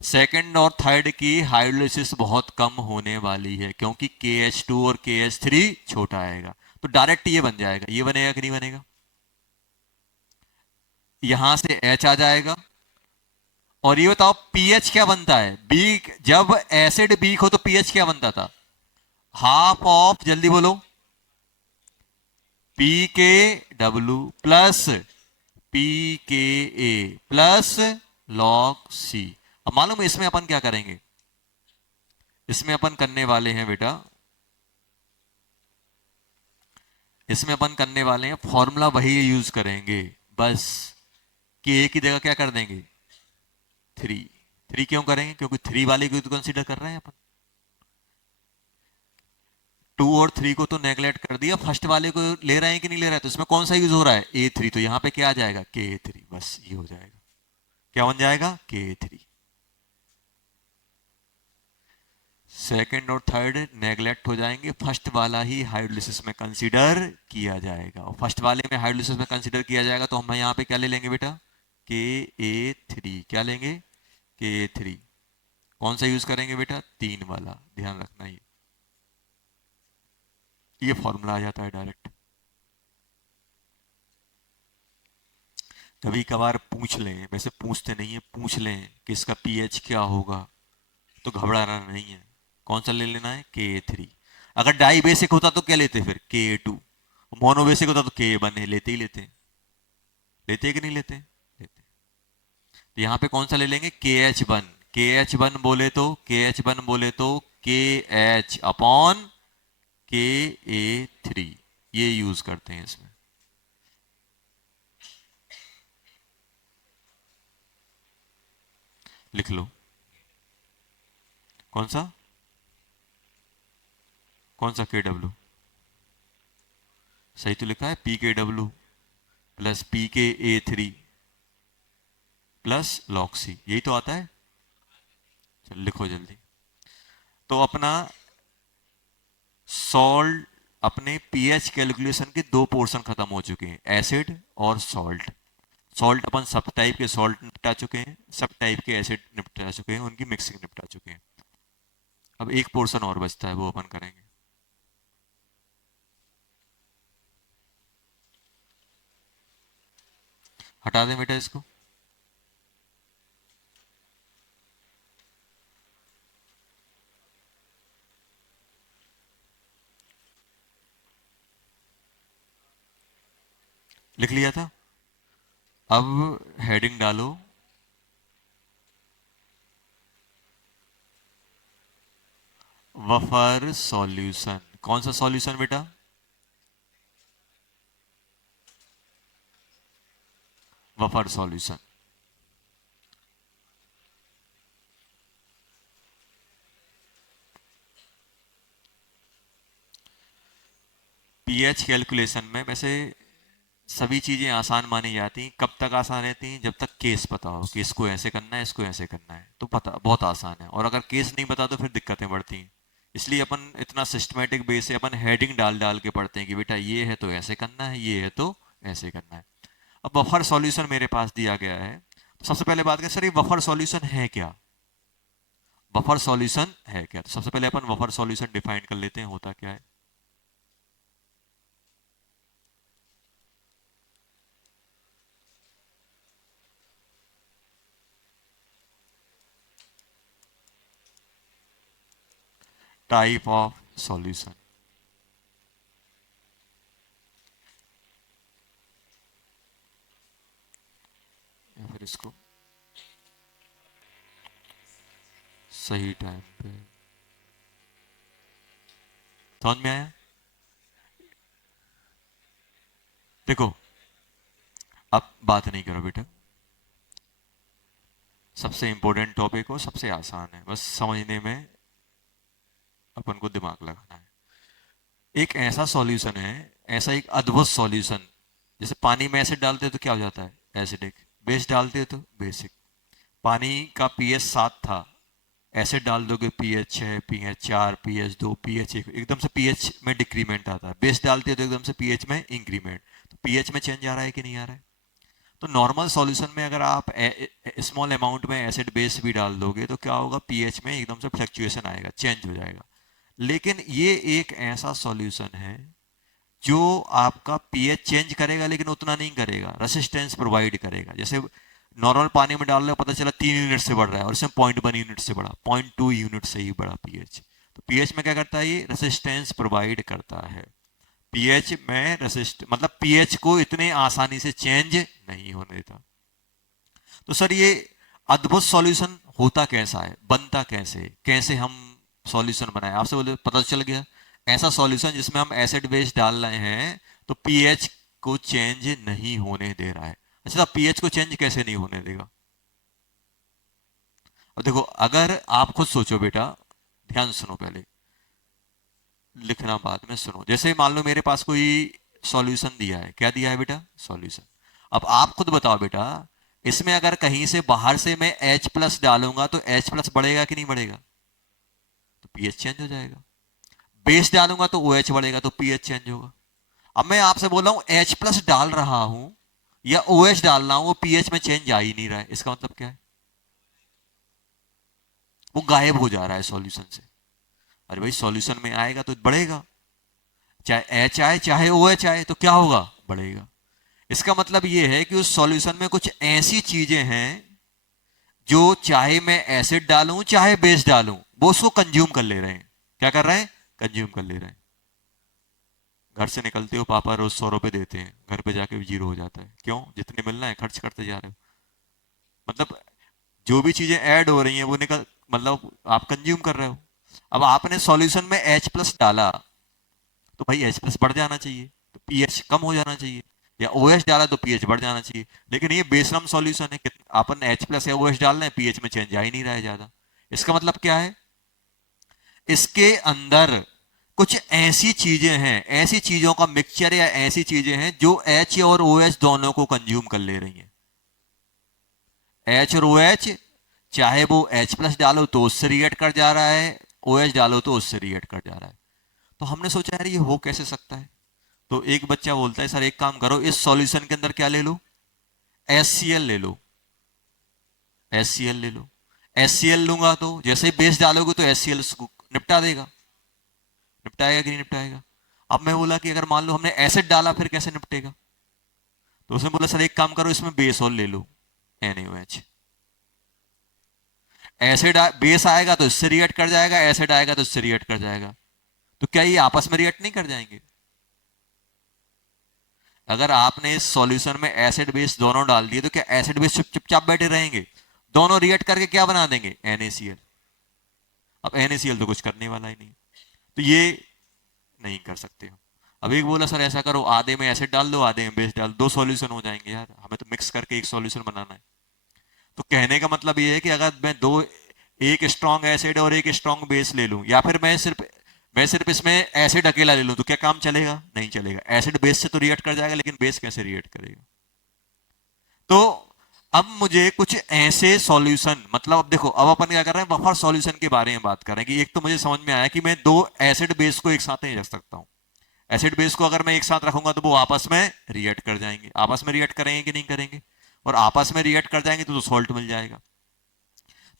सेकेंड और थर्ड की हाइड्रोलिसिस बहुत कम होने वाली है क्योंकि के एच टू और के एच थ्री छोटा आएगा, तो डायरेक्ट ये बन जाएगा। ये बनेगा कि नहीं बनेगा, यहां से एच आ जाएगा। और ये बताओ पीएच क्या बनता है, बीक, जब एसिड बीक हो तो पीएच क्या बनता था, हाफ ऑफ, जल्दी बोलो, P K W plus P K A plus log c. अब मालूम है इसमें अपन क्या करेंगे, इसमें अपन करने वाले हैं बेटा, इसमें अपन करने वाले हैं फॉर्मूला वही यूज करेंगे, बस कि ए की जगह क्या कर देंगे, थ्री। थ्री क्यों करेंगे, क्योंकि थ्री वाले को तो कंसीडर कर रहे हैं अपन, टू और थ्री को तो नेगलेक्ट कर दिया, फर्स्ट वाले को ले रहे हैं कि नहीं ले रहे हैं, तो इसमें कौन सा यूज हो रहा है, ए थ्री, तो यहां पे क्या आ जाएगा, के थ्री, बस ये हो जाएगा, क्या बन जाएगा, के थ्री। सेकंड और थर्ड नेगलेक्ट हो जाएंगे, फर्स्ट वाला ही हाइड्रोलिसिस में कंसीडर किया जाएगा, और फर्स्ट वाले में हाइड्रोलिसिस में कंसीडर किया जाएगा तो हम यहाँ पे क्या ले लेंगे बेटा, के ए थ्री, क्या लेंगे, के ए थ्री। कौन सा यूज करेंगे बेटा, तीन वाला, ध्यान रखना, ये फॉर्मूला आ जाता है डायरेक्ट। कभी कभार पूछ लें, वैसे पूछते नहीं है, पूछ लें कि इसका पीएच क्या होगा, तो घबराना नहीं है, कौन सा ले लेना है, के थ्री। अगर डाई बेसिक होता तो क्या लेते फिर, के टू। मोनो बेसिक होता तो के वन है, लेते ही लेते, लेते कि नहीं लेते, लेते। तो यहां पे कौन सा ले लेंगे, के एच वन। के एच वन बोले तो, के एच वन बोले तो के एच अपॉन के ए थ्री, ये यूज करते हैं इसमें। लिख लो, कौन सा, कौन सा, के डब्ल्यू, सही तो लिखा है, P K W plus P K ए थ्री प्लस लॉग सी, यही तो आता है। चल लिखो जल्दी। तो अपना सॉल्ट, अपने पीएच कैलकुलेशन के दो पोर्शन खत्म हो चुके हैं, एसिड और सॉल्ट। सॉल्ट अपन सब टाइप के सॉल्ट निपटा चुके हैं, सब टाइप के एसिड निपटा चुके हैं, उनकी मिक्सिंग निपटा चुके हैं। अब एक पोर्शन और बचता है, वो अपन करेंगे। हटा दें बेटा इसको, लिख लिया था। अब हेडिंग डालो, वफर सॉल्यूशन। कौन सा सॉल्यूशन बेटा, वफर सॉल्यूशन। पीएच कैलकुलेशन में वैसे सभी चीजें आसान मानी जाती, कब तक आसान रहती हैं, जब तक केस पता हो कि इसको ऐसे करना है, इसको ऐसे करना है, तो पता बहुत आसान है। और अगर केस नहीं पता तो फिर दिक्कतें बढ़ती हैं। इसलिए अपन इतना सिस्टमेटिक बेस से अपन हेडिंग डाल डाल के पढ़ते हैं कि बेटा ये है तो ऐसे करना है, ये है तो ऐसे करना है। अब बफर सॉल्यूशन मेरे पास दिया गया है, तो सबसे पहले बात करें सर ये बफर सॉल्यूशन है क्या, बफर सॉल्यूशन है क्या। तो सबसे पहले अपन बफर सॉल्यूशन डिफाइन कर लेते हैं, होता क्या है। टाइप ऑफ सॉल्यूशन, या फिर इसको सही टाइम पे, समझ में आया। देखो अब बात नहीं करो बेटा, सबसे इंपॉर्टेंट टॉपिक हो, सबसे आसान है, बस समझने में अपन को दिमाग लगाना है। एक ऐसा सॉल्यूशन है, ऐसा एक अद्भुत सॉल्यूशन, जैसे पानी में एसिड डालते हो तो क्या हो जाता है, एसिडिक, बेस डालते हो तो बेसिक। पानी का पीएच 7 था, एसिड डाल दोगे पीएच 6, पीएच 4, पीएच 2, पीएच 1, एकदम से पीएच में डिक्रीमेंट आता है। बेस डालते हो तो एकदम से पीएच में इंक्रीमेंट। तो पीएच में चेंज आ रहा है कि नहीं आ रहा है? तो नॉर्मल सॉल्यूशन में अगर आप स्मॉल अमाउंट में एसिड बेस भी डाल दोगे तो क्या होगा, पीएच में एकदम से फ्लक्चुएशन आएगा, चेंज हो जाएगा। लेकिन ये एक ऐसा सॉल्यूशन है जो आपका पीएच चेंज करेगा लेकिन उतना नहीं करेगा, रेसिस्टेंस प्रोवाइड करेगा। जैसे नॉर्मल पानी में डाल रहे हो, पता चला 3 यूनिट से बढ़ रहा है और इसमें 0.1 यूनिट से बढ़ा, 0.2 यूनिट से ही बढ़ा पीएच। तो पीएच में क्या करता है, ये रेसिस्टेंस प्रोवाइड करता है। पीएच में रेसिस्ट मतलब पीएच को इतने आसानी से चेंज नहीं होने देता। तो सर ये अद्भुत सॉल्यूशन होता कैसा है, बनता कैसे, कैसे हम सॉल्यूशन बनाए? आपसे बोले पता चल गया, ऐसा सॉल्यूशन जिसमें हम एसिड बेस डाल रहे हैं तो पीएच को चेंज नहीं होने दे रहा है। अच्छा, पीएच को चेंज कैसे नहीं होने देगा? और देखो, अगर आप खुद सोचो बेटा, ध्यान सुनो, पहले लिखना बाद में सुनो। जैसे मान लो मेरे पास कोई सॉल्यूशन दिया है, क्या दिया है बेटा? सॉल्यूशन। अब आप खुद बताओ बेटा, इसमें अगर कहीं से बाहर से मैं H+ डालूंगा तो H+ बढ़ेगा कि नहीं बढ़ेगा? तो पीएच चेंज हो जाएगा। बेस डालूंगा तो OH बढ़ेगा तो पीएच चेंज होगा। अब मैं आपसे बोल रहा हूं H+ डाल रहा हूं या OH डाल रहा हूं, वो पीएच में चेंज आ ही नहीं रहा है। इसका मतलब क्या है? वो गायब हो जा रहा है सॉल्यूशन से। अरे भाई, सॉल्यूशन में आएगा तो बढ़ेगा, चाहे H आए चाहे OH आए, तो क्या होगा? बढ़ेगा। इसका मतलब ये है कि उस सॉल्यूशन में कुछ ऐसी चीजें हैं जो चाहे मैं एसिड डालूं चाहे बेस डालूं, वो उसको कंज्यूम कर ले रहे हैं। क्या कर रहे हैं? कंज्यूम कर ले रहे हैं। घर से निकलते हो, पापा रोज 100 रुपए देते हैं, घर पे जाके भी 0 हो जाता है। क्यों? जितने मिलना है खर्च करते जा रहे हो। मतलब जो भी चीजें ऐड हो रही हैं वो निकल, मतलब आप कंज्यूम कर रहे हो। अब आपने सॉल्यूशन में H+ डाला तो भाई H+ बढ़ जाना चाहिए, तो पीएच कम हो जाना चाहिए। या OH डाला तो पीएच बढ़ जाना चाहिए। लेकिन ये बेसरम सॉल्यूशन है, अपन H+ या OH डाल रहे हैं, पीएच में चेंज आ ही नहीं रहा है ज्यादा। इसका मतलब क्या है? इसके अंदर कुछ ऐसी चीजें हैं, ऐसी चीजों का मिक्सचर या ऐसी चीजें हैं जो H और OH दोनों को कंज्यूम कर ले रही हैं। H और OH, चाहे वो H+ डालो तो उससे रिएक्ट कर जा रहा है, OH डालो तो उससे रिएक्ट कर जा रहा है। तो हमने सोचा यार ये हो कैसे सकता है? तो एक बच्चा बोलता है, सर एक काम करो, इस सॉल्यूशन के अंदर क्या ले लो, HCl ले लो। HCl ले लो। HCl लूंगा तो जैसे ही बेस डालोगे तो HCl उसको निपटा देगा। निपटाएगा कि नहीं निपटाएगा? अब मैं बोला कि अगर मान लो हमने एसिड डाला, फिर कैसे निपटेगा? तो उसने बोला, सर एक काम करो, इसमें बेस और ले लो, NaOH। एसिड बेस आएगा तो इससे रिएक्ट कर जाएगा, एसिड आएगा तो इससे रिएक्ट कर जाएगा। तो क्या ये आपस में रिएक्ट नहीं कर जाएंगे? अगर आपने इस सॉल्यूशन में एसिड बेस दोनों डाल दिए तो क्या एसिड बेस चुपचाप बैठे रहेंगे? दोनों रिएक्ट करके क्या बना देंगे? NaCl। अब NaCl तो कुछ करने वाला ही नहीं, तो ये नहीं कर सकते हो। अब एक बोला, सर ऐसा करो, आधे में एसिड डाल दो आधे में बेस डाल दो, सॉल्यूशन हो जाएंगे। यार हमें तो मिक्स करके एक सॉल्यूशन बनाना है। तो कहने का मतलब ये है कि अगर मैं एक स्ट्रॉन्ग एसिड और एक स्ट्रॉन्ग बेस ले लूं, या फिर मैं सिर्फ इसमें एसिड अकेला ले लूं, तो क्या काम चलेगा? नहीं चलेगा। एसिड बेस से तो रिएक्ट कर जाएगा, लेकिन बेस कैसे रिएक्ट करेगा? तो अब मुझे कुछ ऐसे सॉल्यूशन, मतलब अब देखो, अब अपन क्या कर रहे हैं, बफर सॉल्यूशन के बारे में बात कर रहे हैं कि एक तो मुझे समझ में आया कि मैं दो एसिड बेस को एक साथ नहीं रख सकता हूं। एसिड बेस को अगर मैं एक साथ रखूंगा तो वो आपस में रिएक्ट कर जाएंगे। आपस में रिएक्ट करेंगे कि नहीं करेंगे? और आपस में रिएक्ट कर जाएंगे तो सॉल्ट मिल जाएगा।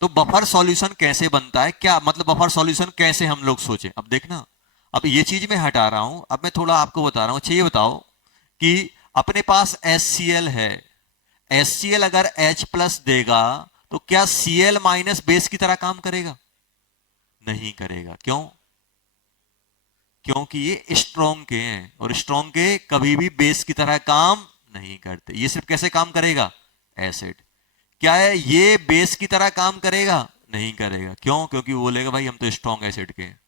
तो बफर सॉल्यूशन कैसे बनता है, क्या मतलब बफर सॉल्यूशन कैसे हम लोग सोचें? अब देखना, अब ये चीज मैं हटा रहा हूं, अब मैं थोड़ा आपको बता रहा हूं। अच्छा ये बताओ कि अपने पास HCl है, HCl अगर H+ देगा तो क्या Cl- बेस की तरह काम करेगा? नहीं करेगा। क्यों? क्योंकि ये स्ट्रॉन्ग के हैं, और स्ट्रॉन्ग के कभी भी बेस की तरह काम नहीं करते। ये सिर्फ कैसे काम करेगा? एसिड। क्या है, ये बेस की तरह काम करेगा? नहीं करेगा। क्यों? क्योंकि वो बोलेगा भाई हम तो स्ट्रॉन्ग एसिड के हैं।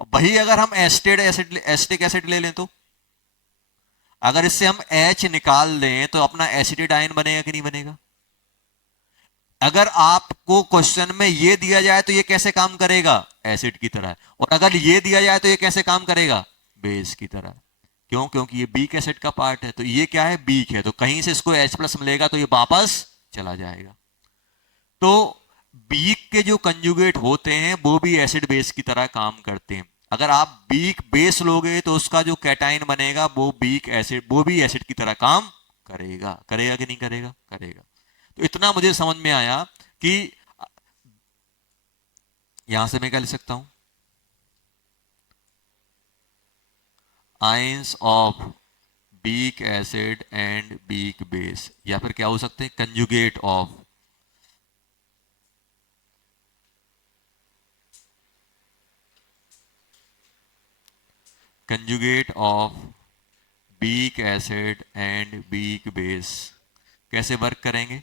और वही अगर हम एसिटिक एसिड ले लें, तो अगर इससे हम H निकाल दें तो अपना एसिटेट आयन बनेगा कि नहीं बनेगा? अगर आपको क्वेश्चन में ये दिया जाए तो ये कैसे काम करेगा? एसिड की तरह। और अगर ये दिया जाए तो ये कैसे काम करेगा? बेस की तरह। क्यों? क्योंकि ये बीक एसिड का पार्ट है, तो ये क्या है? बीक है, तो कहीं से इसको H+ मिलेगा तो ये वापस चला जाएगा। तो बीक के जो कंजुगेट होते हैं वो भी एसिड बेस की तरह काम करते हैं। अगर आप बीक बेस लोगे तो उसका जो कैटाइन बनेगा वो बीक एसिड, वो भी एसिड की तरह काम करेगा। करेगा कि नहीं करेगा? करेगा। तो इतना मुझे समझ में आया कि यहां से मैं क्या लिख सकता हूं, ions of weak acid and weak base, या फिर क्या हो सकते हैं, conjugate of, conjugate of weak acid and weak base कैसे वर्क करेंगे?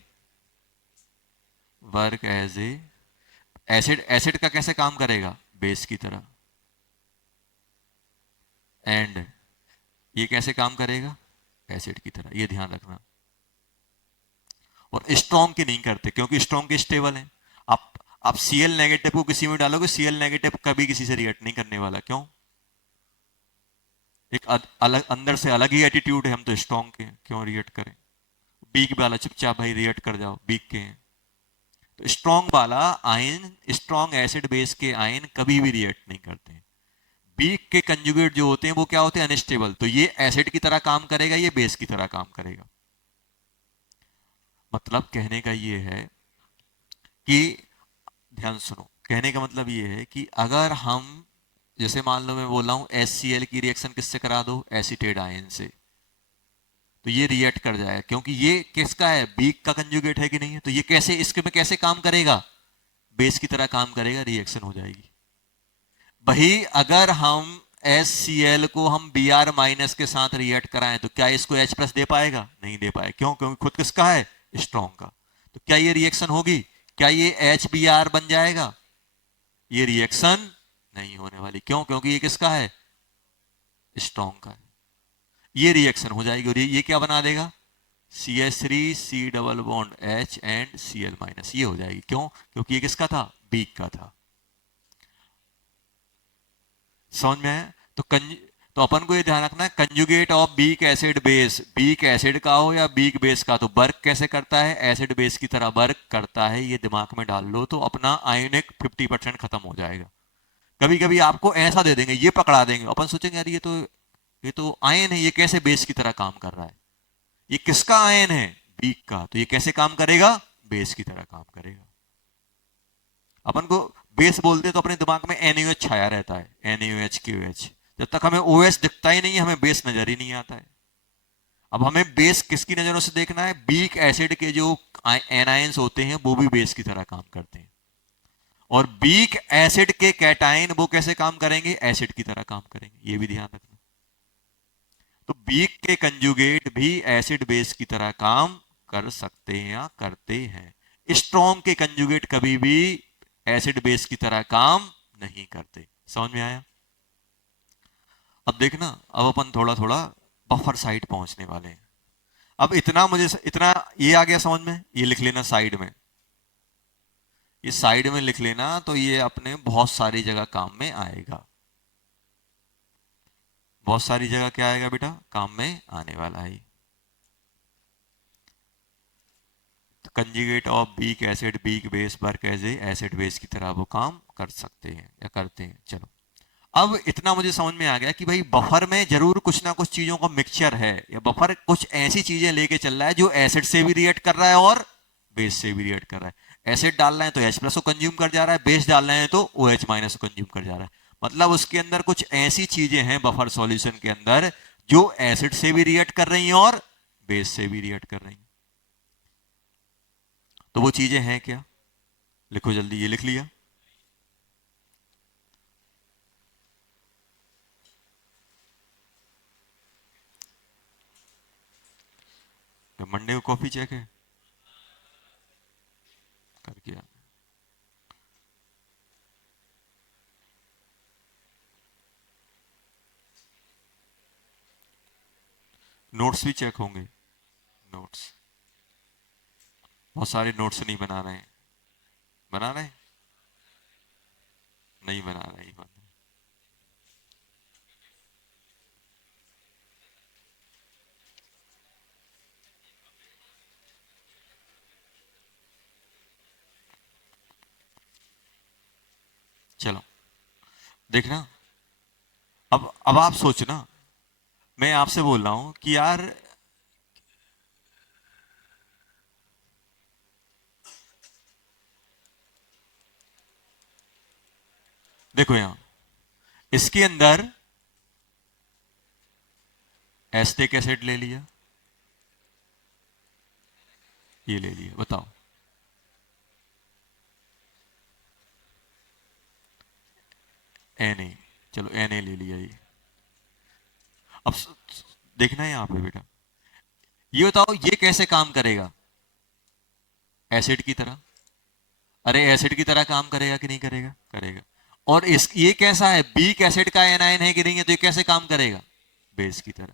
Work as a acid, acid का कैसे काम करेगा? बेस की तरह। एंड ये कैसे काम करेगा? एसिड की तरह। ये ध्यान रखना। और स्ट्रॉन्ग की नहीं करते क्योंकि स्ट्रॉन्ग के स्टेबल है। आप आप Cl नेगेटिव को किसी में डालोगे, Cl नेगेटिव कभी किसी से रिएक्ट नहीं करने वाला। क्यों? एक अलग अंदर से अलग ही एटीट्यूड है, हम तो स्ट्रॉन्ग के हैं, क्यों रिएक्ट करें? वीक वाला चुपचाप भाई रिएक्ट कर जाओ, वीक के हैं। तो स्ट्रॉन्ग वाला आयन, स्ट्रॉन्ग एसिड बेस के आयन कभी भी रिएक्ट नहीं करते। वीक के कंजुगेट जो होते हैं वो क्या होते हैं? अनस्टेबल। तो ये एसिड की तरह काम करेगा, ये बेस की तरह काम करेगा। मतलब कहने का ये है कि, ध्यान सुनो, कहने का मतलब ये है कि अगर हम, जैसे मान लो मैं बोल रहा हूं HCl की रिएक्शन किससे करा दो? एसीटेट आयन से, तो ये रिएक्ट कर जाएगा क्योंकि ये किसका है? बीक का कंजुगेट है कि नहीं है? तो ये कैसे, इसके में कैसे काम करेगा? बेस की तरह काम करेगा, रिएक्शन हो जाएगी। वही अगर हम HCl को हम Br माइनस के साथ रिएक्ट कराएं तो क्या इसको H प्लस दे पाएगा? नहीं दे पाएगा। क्यों? क्योंकि खुद किसका है? स्ट्रॉन्ग का। तो क्या ये रिएक्शन होगी? क्या ये HBr बन जाएगा? ये रिएक्शन नहीं होने वाली। क्यों? क्योंकि ये किसका है? स्ट्रॉन्ग का है। ये रिएक्शन हो जाएगी और ये क्या बना देगा? CH3 C double bond H and Cl minus, ये हो जाएगी। क्यों? क्योंकि ये किसका था? बीक का था। समझ में है? तो अपन को ये ध्यान रखना है, conjugate of weak acid base, beak acid का हो या बीक बेस का, तो वर्क कैसे करता है? एसिड बेस की तरह वर्क करता है। ये दिमाग में डाल लो तो अपना आयोनिक 50% खत्म हो जाएगा। कभी कभी आपको ऐसा दे देंगे, ये पकड़ा देंगे, अपन सोचेंगे यार ये तो आयन है, ये कैसे बेस की तरह काम कर रहा है? ये किसका आयन है? बीक का। तो ये कैसे काम करेगा? बेस की तरह काम करेगा। अपन को बेस बोलते तो अपने दिमाग में NaOH छाया रहता है, NaOH KOH। जब तक हमें OH दिखता ही नहीं है, हमें बेस नजर ही नहीं आता है। अब हमें बेस किसकी नजरों से देखना है? बीक एसिड के जो एनायंस होते हैं वो भी बेस की तरह काम करते हैं। और बीक एसिड के कैटायन वो कैसे काम करेंगे? एसिड की तरह काम करेंगे। ये भी ध्यान रखना। तो बीक के कंजुगेट भी एसिड बेस की तरह काम कर सकते हैं या करते हैं। स्ट्रॉन्ग के कंजुगेट कभी भी एसिड बेस की तरह काम नहीं करते। समझ में आया? अब देखना, अब अपन थोड़ा थोड़ा बफर साइड पहुंचने वाले हैं। अब इतना मुझे, इतना ये आ गया समझ में, ये लिख लेना साइड में। ये साइड में लिख लेना, तो ये अपने बहुत सारी जगह काम में आएगा। बहुत सारी जगह क्या आएगा बेटा? काम में आने वाला है। Conjugate of weak acid weak base work as a acid base की तरह वो काम कर सकते हैं या करते हैं। चलो, अब इतना मुझे समझ में आ गया कि भाई बफर में जरूर कुछ ना कुछ चीजों का मिक्सचर है, या बफर कुछ ऐसी चीजें लेके चल रहा है जो एसिड से भी रिएक्ट कर रहा है और बेस से भी रिएक्ट कर रहा है। एसिड डाल रहे हैं तो H प्लस को कंज्यूम कर जा रहा है, बेस डाल रहे हैं तो OH माइनस को कंज्यूम कर जा रहा है। मतलब उसके अंदर कुछ ऐसी चीजें हैं बफर सॉल्यूशन के अंदर जो एसिड से भी रिएक्ट कर रही हैं और बेस से भी रिएक्ट कर रही हैं। तो वो चीजें हैं क्या? लिखो जल्दी। ये लिख लिया? मंडे को कॉफी चेक है करके? नोट्स भी चेक होंगे। नोट्स, बहुत सारे नोट्स नहीं बना रहे हैं। बना रहे हैं? नहीं बना रहे हैं। देखना, अब आप सोचना, मैं आपसे बोल रहा हूं कि यार देखो यहां इसके अंदर एस्टिक एसिड ले लिया, ये ले लिया, बताओ Na, चलो Na ले लिया ये। अब देखना है यहां पे बेटा, ये बताओ ये कैसे काम करेगा, एसिड की तरह। अरे एसिड की तरह काम करेगा कि नहीं करेगा, करेगा। और इस ये कैसा है, बीक एसिड का एनायन है कि नहीं है, तो ये कैसे काम करेगा, बेस की तरह।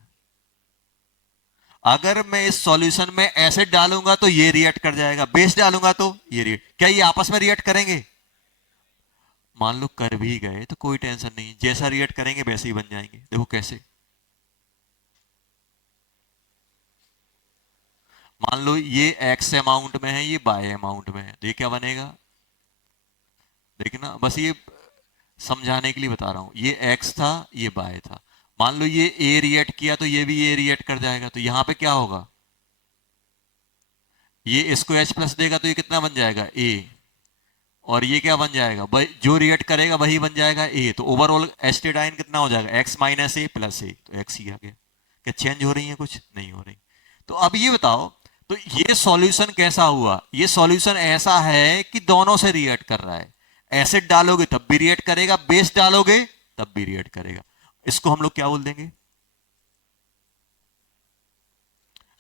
अगर मैं इस सॉल्यूशन में एसिड डालूंगा तो ये रिएक्ट कर जाएगा, बेस डालूंगा तो ये रिएक्ट, क्या ये आपस में रिएक्ट करेंगे, मान लो कर भी गए तो कोई टेंशन नहीं, जैसा रिएक्ट करेंगे वैसे ही बन जाएंगे। देखो कैसे, मान लो ये एक्स अमाउंट में है, ये बाय अमाउंट में है, तो ये क्या बनेगा, देखना बस ये समझाने के लिए बता रहा हूं, ये एक्स था ये बाय था, मान लो ये ए रिएक्ट किया तो ये भी ए रिएक्ट कर जाएगा, तो यहां पे क्या होगा, ये इसको H प्लस देगा तो ये कितना बन जाएगा ए, और ये क्या बन जाएगा, जो रिएक्ट करेगा वही बन जाएगा ए, तो ओवरऑल एस्टेडाइन कितना हो जाएगा, एक्स माइनस ए प्लस ए, तो एक्स ही आ गया। क्या चेंज हो रही है, कुछ नहीं हो रही। तो अब ये बताओ, तो ये सॉल्यूशन कैसा हुआ, ये सॉल्यूशन ऐसा है कि दोनों से रिएक्ट कर रहा है, एसिड डालोगे तब भी रिएक्ट करेगा, बेस डालोगे तब भी रिएक्ट करेगा। इसको हम लोग क्या बोल देंगे,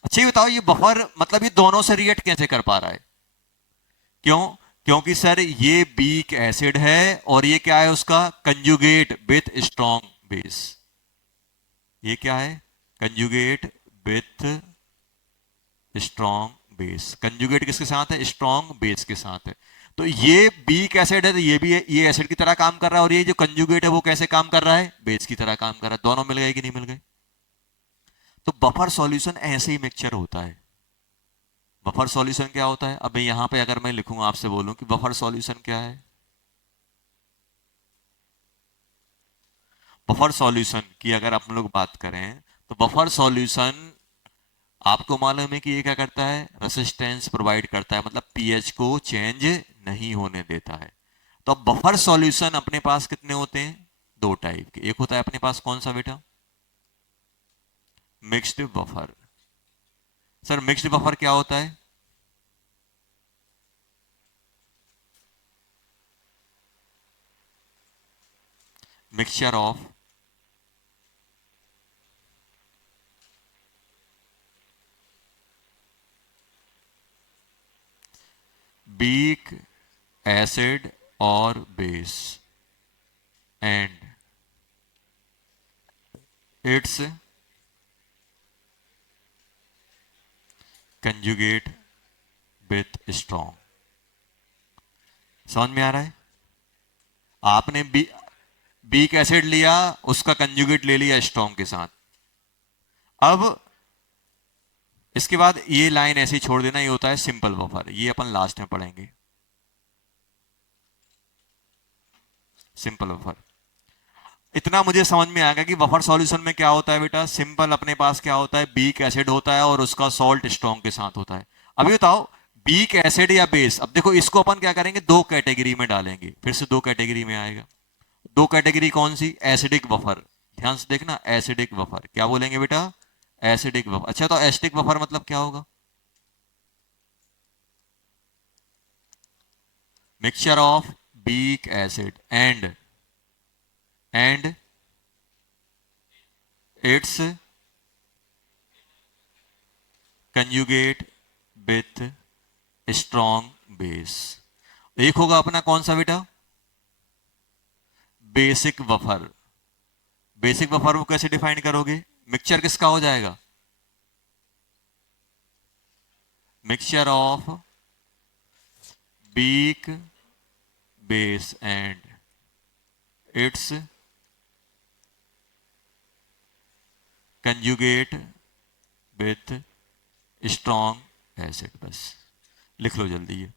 अच्छा ये बताओ ये बफर मतलब ये दोनों से रिएक्ट कैसे कर पा रहा है, क्यों, क्योंकि सर ये बीक एसिड है और ये क्या है उसका कंजुगेट विथ स्ट्रॉन्ग बेस, ये क्या है conjugate with strong base, conjugate किसके साथ है, स्ट्रॉन्ग बेस के साथ है। तो ये बीक एसिड है तो ये भी है, ये एसिड की तरह काम कर रहा है, और ये जो कंजुगेट है वो कैसे काम कर रहा है, बेस की तरह काम कर रहा है, दोनों मिल गए कि नहीं मिल गए। तो बफर सॉल्यूशन ऐसे ही मिक्सचर होता है। बफर सॉल्यूशन क्या होता है, अब यहां पे अगर मैं लिखूंगा आपसे बोलूं कि बफर सॉल्यूशन क्या है, बफर सॉल्यूशन की अगर आप लोग बात करें तो बफर सॉल्यूशन आपको मालूम है कि ये क्या करता है, रेसिस्टेंस प्रोवाइड करता है, मतलब पीएच को चेंज नहीं होने देता है। तो अब बफर सॉल्यूशन अपने पास कितने होते हैं, दो टाइप के, एक होता है अपने पास कौन सा बेटा, mixed buffer. Sir mixed buffer क्या होता है, mixture of weak acid or base and its conjugate with strong। समझ में आ रहा है, आपने बीक एसिड लिया, उसका कंजुगेट ले लिया स्ट्रॉन्ग के साथ। अब इसके बाद ये लाइन ऐसे ही छोड़ देना, ये होता है सिंपल बफर, ये अपन लास्ट में पढ़ेंगे, सिंपल बफर। इतना मुझे समझ में आ गया कि बफर सॉल्यूशन में क्या होता है बेटा, सिंपल अपने पास क्या होता है, बीक एसिड होता है और उसका सॉल्ट स्ट्रॉन्ग के साथ होता है। अभी बताओ बीक एसिड या बेस, अब देखो इसको अपन क्या करेंगे, दो कैटेगरी में डालेंगे, फिर से दो कैटेगरी में आएगा। दो कैटेगरी कौन सी, एसिडिक बफर, ध्यान से देखना, एसिडिक बफर क्या बोलेंगे बेटा, एसिडिक बफर। अच्छा तो एसिडिक बफर मतलब क्या होगा, mixture of weak acid and its conjugate with strong base. एक होगा अपना कौन सा बेटा, बेसिक बफर। बेसिक बफर को कैसे डिफाइन करोगे, मिक्सचर किसका हो जाएगा, mixture of weak base and its conjugate with strong acid. बस लिख लो जल्दी ये,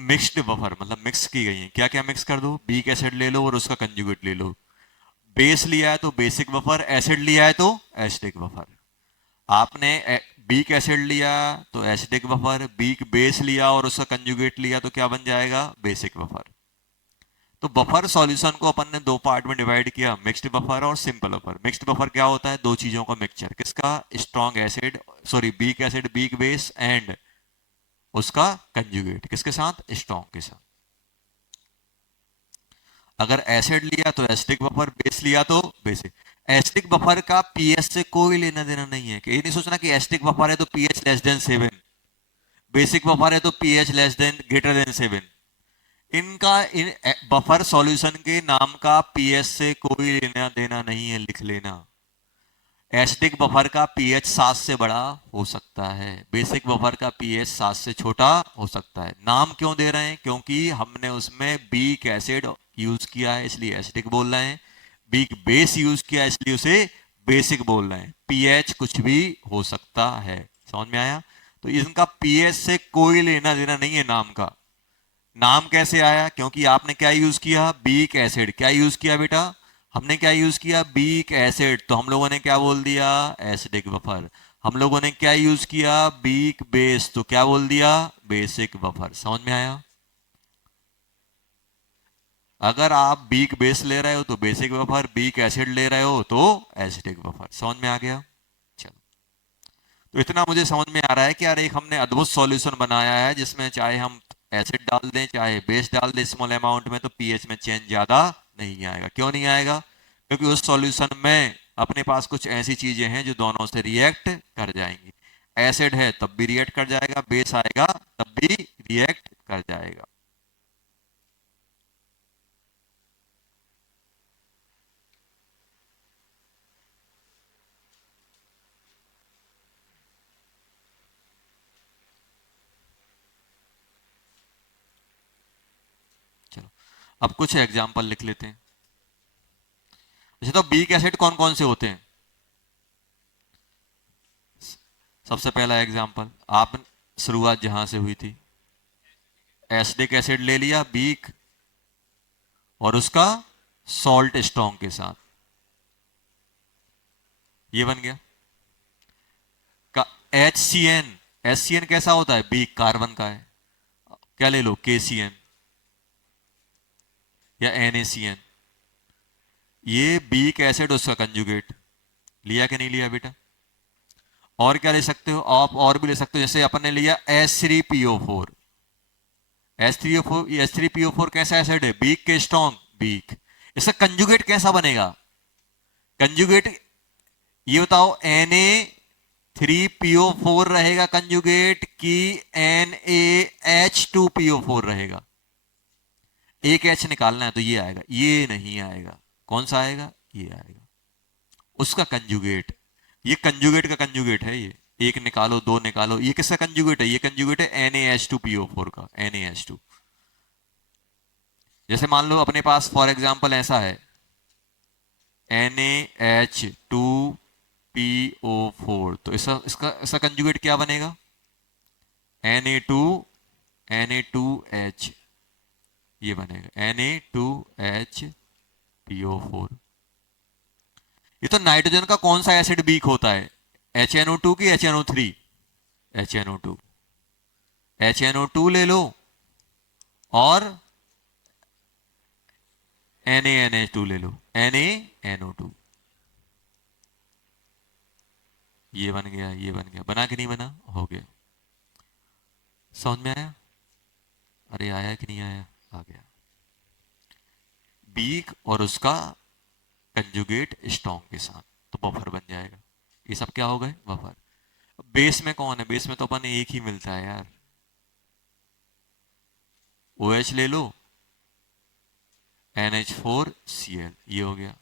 मिक्स्ड बफर मतलब मिक्स की गई है, क्या क्या मिक्स कर दो, बीक एसिड ले लो और उसका कंजुगेट ले लो। बेस लिया है तो बेसिक बफर, एसिड लिया है तो एसिडिक बफर। आपने बीक एसिड लिया तो एसिडिक बफर, बीक बेस लिया और उसका कंजुगेट लिया तो क्या बन जाएगा, बेसिक बफर। तो बफर सॉल्यूशन को अपन ने दो पार्ट में डिवाइड किया, मिक्स्ड बफर और सिंपल बफर। मिक्स्ड बफर क्या होता है, दो चीजों का मिक्सचर, किसका, strong acid sorry weak acid weak base and उसका कंजुगेट किसके साथ, स्ट्रॉन्ग के साथ। अगर एसिड लिया तो एसिडिक बफर, बेस लिया तो बेसिक। एसिडिक बफर का पीएच से कोई लेना देना नहीं है, कि ये नहीं सोचना कि एसिडिक बफर है तो pH less than 7, basic buffer है तो pH less than greater than 7। इनका इन बफर सॉल्यूशन के नाम का पीएच से कोई लेना देना नहीं है, लिख लेना। एसिडिक बफर का पीएच 7 से बड़ा हो सकता है, बेसिक बफर का पीएच 7 से छोटा हो सकता है। नाम क्यों दे रहे हैं, क्योंकि हमने उसमें बीक एसिड यूज किया है इसलिए एसिडिक बोल रहे हैं, बीक बेस यूज किया है इसलिए उसे बेसिक बोल रहे हैं। पीएच कुछ भी हो सकता है, समझ में आया। तो इनका पीएच से कोई लेना देना नहीं है नाम का। नाम कैसे आया, क्योंकि आपने क्या यूज किया, बीक एसिड। क्या यूज किया बेटा, हमने क्या यूज किया, बीक एसिड, तो हम लोगों ने क्या बोल दिया, एसिडिक बफर। हम लोगों ने क्या यूज किया, बीक बेस, तो क्या बोल दिया, बेसिक बफर। समझ में आया। अगर आप बीक बेस ले रहे हो तो बेसिक बफर, बीक एसिड ले रहे हो तो एसिडिक बफर। समझ में आ गया। चलो, तो इतना मुझे समझ में आ रहा है कि यार एक हमने अद्भुत सॉल्यूशन बनाया है जिसमें चाहे हम एसिड डाल दें चाहे बेस डाल दें स्मॉल अमाउंट में, तो पीएच में चेंज ज्यादा नहीं आएगा। क्यों नहीं आएगा, क्योंकि उस सॉल्यूशन में अपने पास कुछ ऐसी चीजें हैं जो दोनों से रिएक्ट कर जाएंगी। एसिड है तब भी रिएक्ट कर जाएगा, बेस आएगा तब भी रिएक्ट कर जाएगा। चलो, अब कुछ एग्जाम्पल लिख लेते हैं। अच्छा, तो बीक एसिड कौन कौन से होते हैं। सबसे पहला एग्जाम्पल, आप शुरुआत जहां से हुई थी, एसिडिक एसिड ले लिया बीक और उसका सॉल्ट स्ट्रॉन्ग के साथ, ये बन गया का HCN। HCN कैसा होता है, बीक कार्बन का है। क्या ले लो, KCN या NaCN, ये बीक एसिड उसका कंजुगेट। लिया कि नहीं लिया बेटा। और क्या ले सकते हो आप, और भी ले सकते हो, जैसे अपन ने लिया H3PO4। H3PO4 कैसा एसिड है, बीक के स्ट्रॉन्ग, बीक। इसका कंजुगेट कैसा बनेगा, कंजुगेट ये बताओ, Na3PO4 रहेगा कंजुगेट कि NaH2PO4 रहेगा। एक H निकालना है तो ये आएगा, ये नहीं आएगा। कौन सा आएगा, ये आएगा, उसका कंजुगेट। ये कंजुगेट का कंजुगेट है ये, एक निकालो दो निकालो, ये किसका कंजुगेट है, ये कंजुगेट है NaH2PO4 का, NaH2। जैसे मान लो अपने पास फॉर एग्जांपल ऐसा है NaH2PO4, तो इसका इसका इसका कंजुगेट क्या बनेगा, Na2H, ये बनेगा Na2HPO4। ये तो नाइट्रोजन का कौन सा एसिड बीक होता है, HNO2 की HNO3, HNO2। HNO2 ले लो और NaNH2 ले लो, NaNO2। ये बन गया, ये बन गया, बना कि नहीं बना, हो गया। समझ में आया, अरे आया कि नहीं आया, आ गया। बीक और उसका कंजुगेट स्ट्रॉन्ग के साथ, तो बफर बन जाएगा। ये सब क्या हो गए, बफर। बेस में कौन है, बेस में तो अपन एक ही मिलता है यार, OH ले लो, NH4Cl, ये हो गया।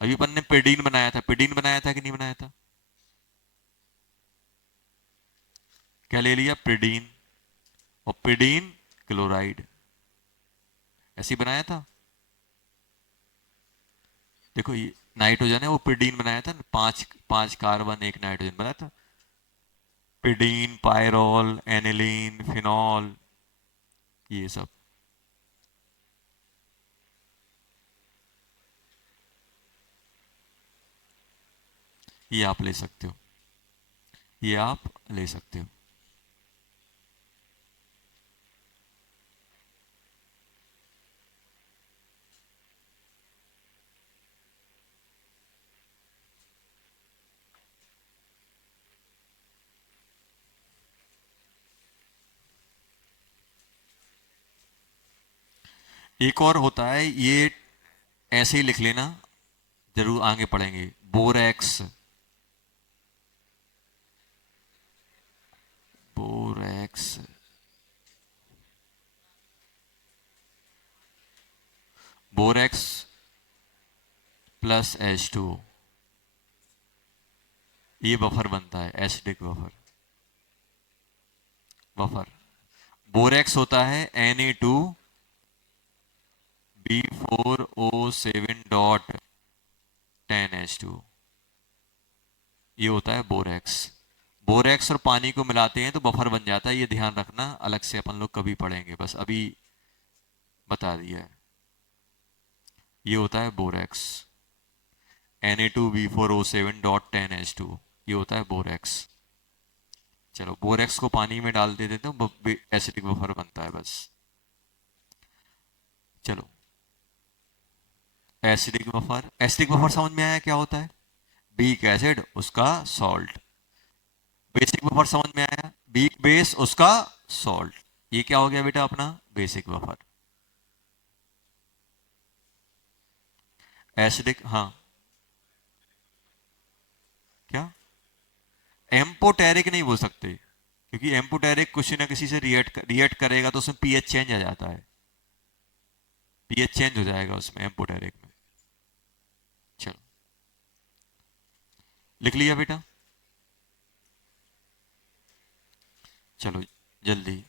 अभी अपन ने पेडीन बनाया था, पेडीन बनाया था कि नहीं बनाया था, क्या ले लिया, पेडीन और पेडीन क्लोराइड, ऐसे बनाया था। देखो ये नाइट्रोजन है, वो पेडीन बनाया था, पांच पांच कार्बन एक नाइट्रोजन बनाया था, पेडीन, पायरोल, एनिलीन, फिनॉल, ये सब ये आप ले सकते हो, ये आप ले सकते हो। एक और होता है, ये ऐसे ही लिख लेना, जरूर आगे पढ़ेंगे। Borax, borax borax plus H2, ये बफर बनता है, एसिडिक बफर। बफर बोरेक्स होता है Na2B4O7.10H2, ये होता है बोरेक्स। बोरेक्स और पानी को मिलाते हैं तो बफर बन जाता है, ये ध्यान रखना, अलग से अपन लोग कभी पढ़ेंगे, बस अभी बता दिया है। ये होता है बोरेक्स, Na2B4O7.10H2, ये होता है बोरेक्स। चलो बोरेक्स को पानी में डाल देते तो एसिडिक बफर बनता है बस। चलो एसिडिक बफर, एसिडिक बफर समझ में आया क्या होता है? बीक एसिड उसका सॉल्ट। बेसिक बफर समझ में आया, बीक बेस उसका सॉल्ट। ये क्या हो गया बेटा अपना बेसिक बफर। एसिडिक, हाँ क्या, एम्पोटेरिक नहीं बोल सकते, क्योंकि एम्पोटेरिक किसी ना किसी से रिएक्ट करेगा तो उसमें पीएच चेंज आ जाता है, पीएच चेंज हो जाएगा उसमें एम्पोटेरिक में। चलो लिख लिया बेटा, चलो जल्दी।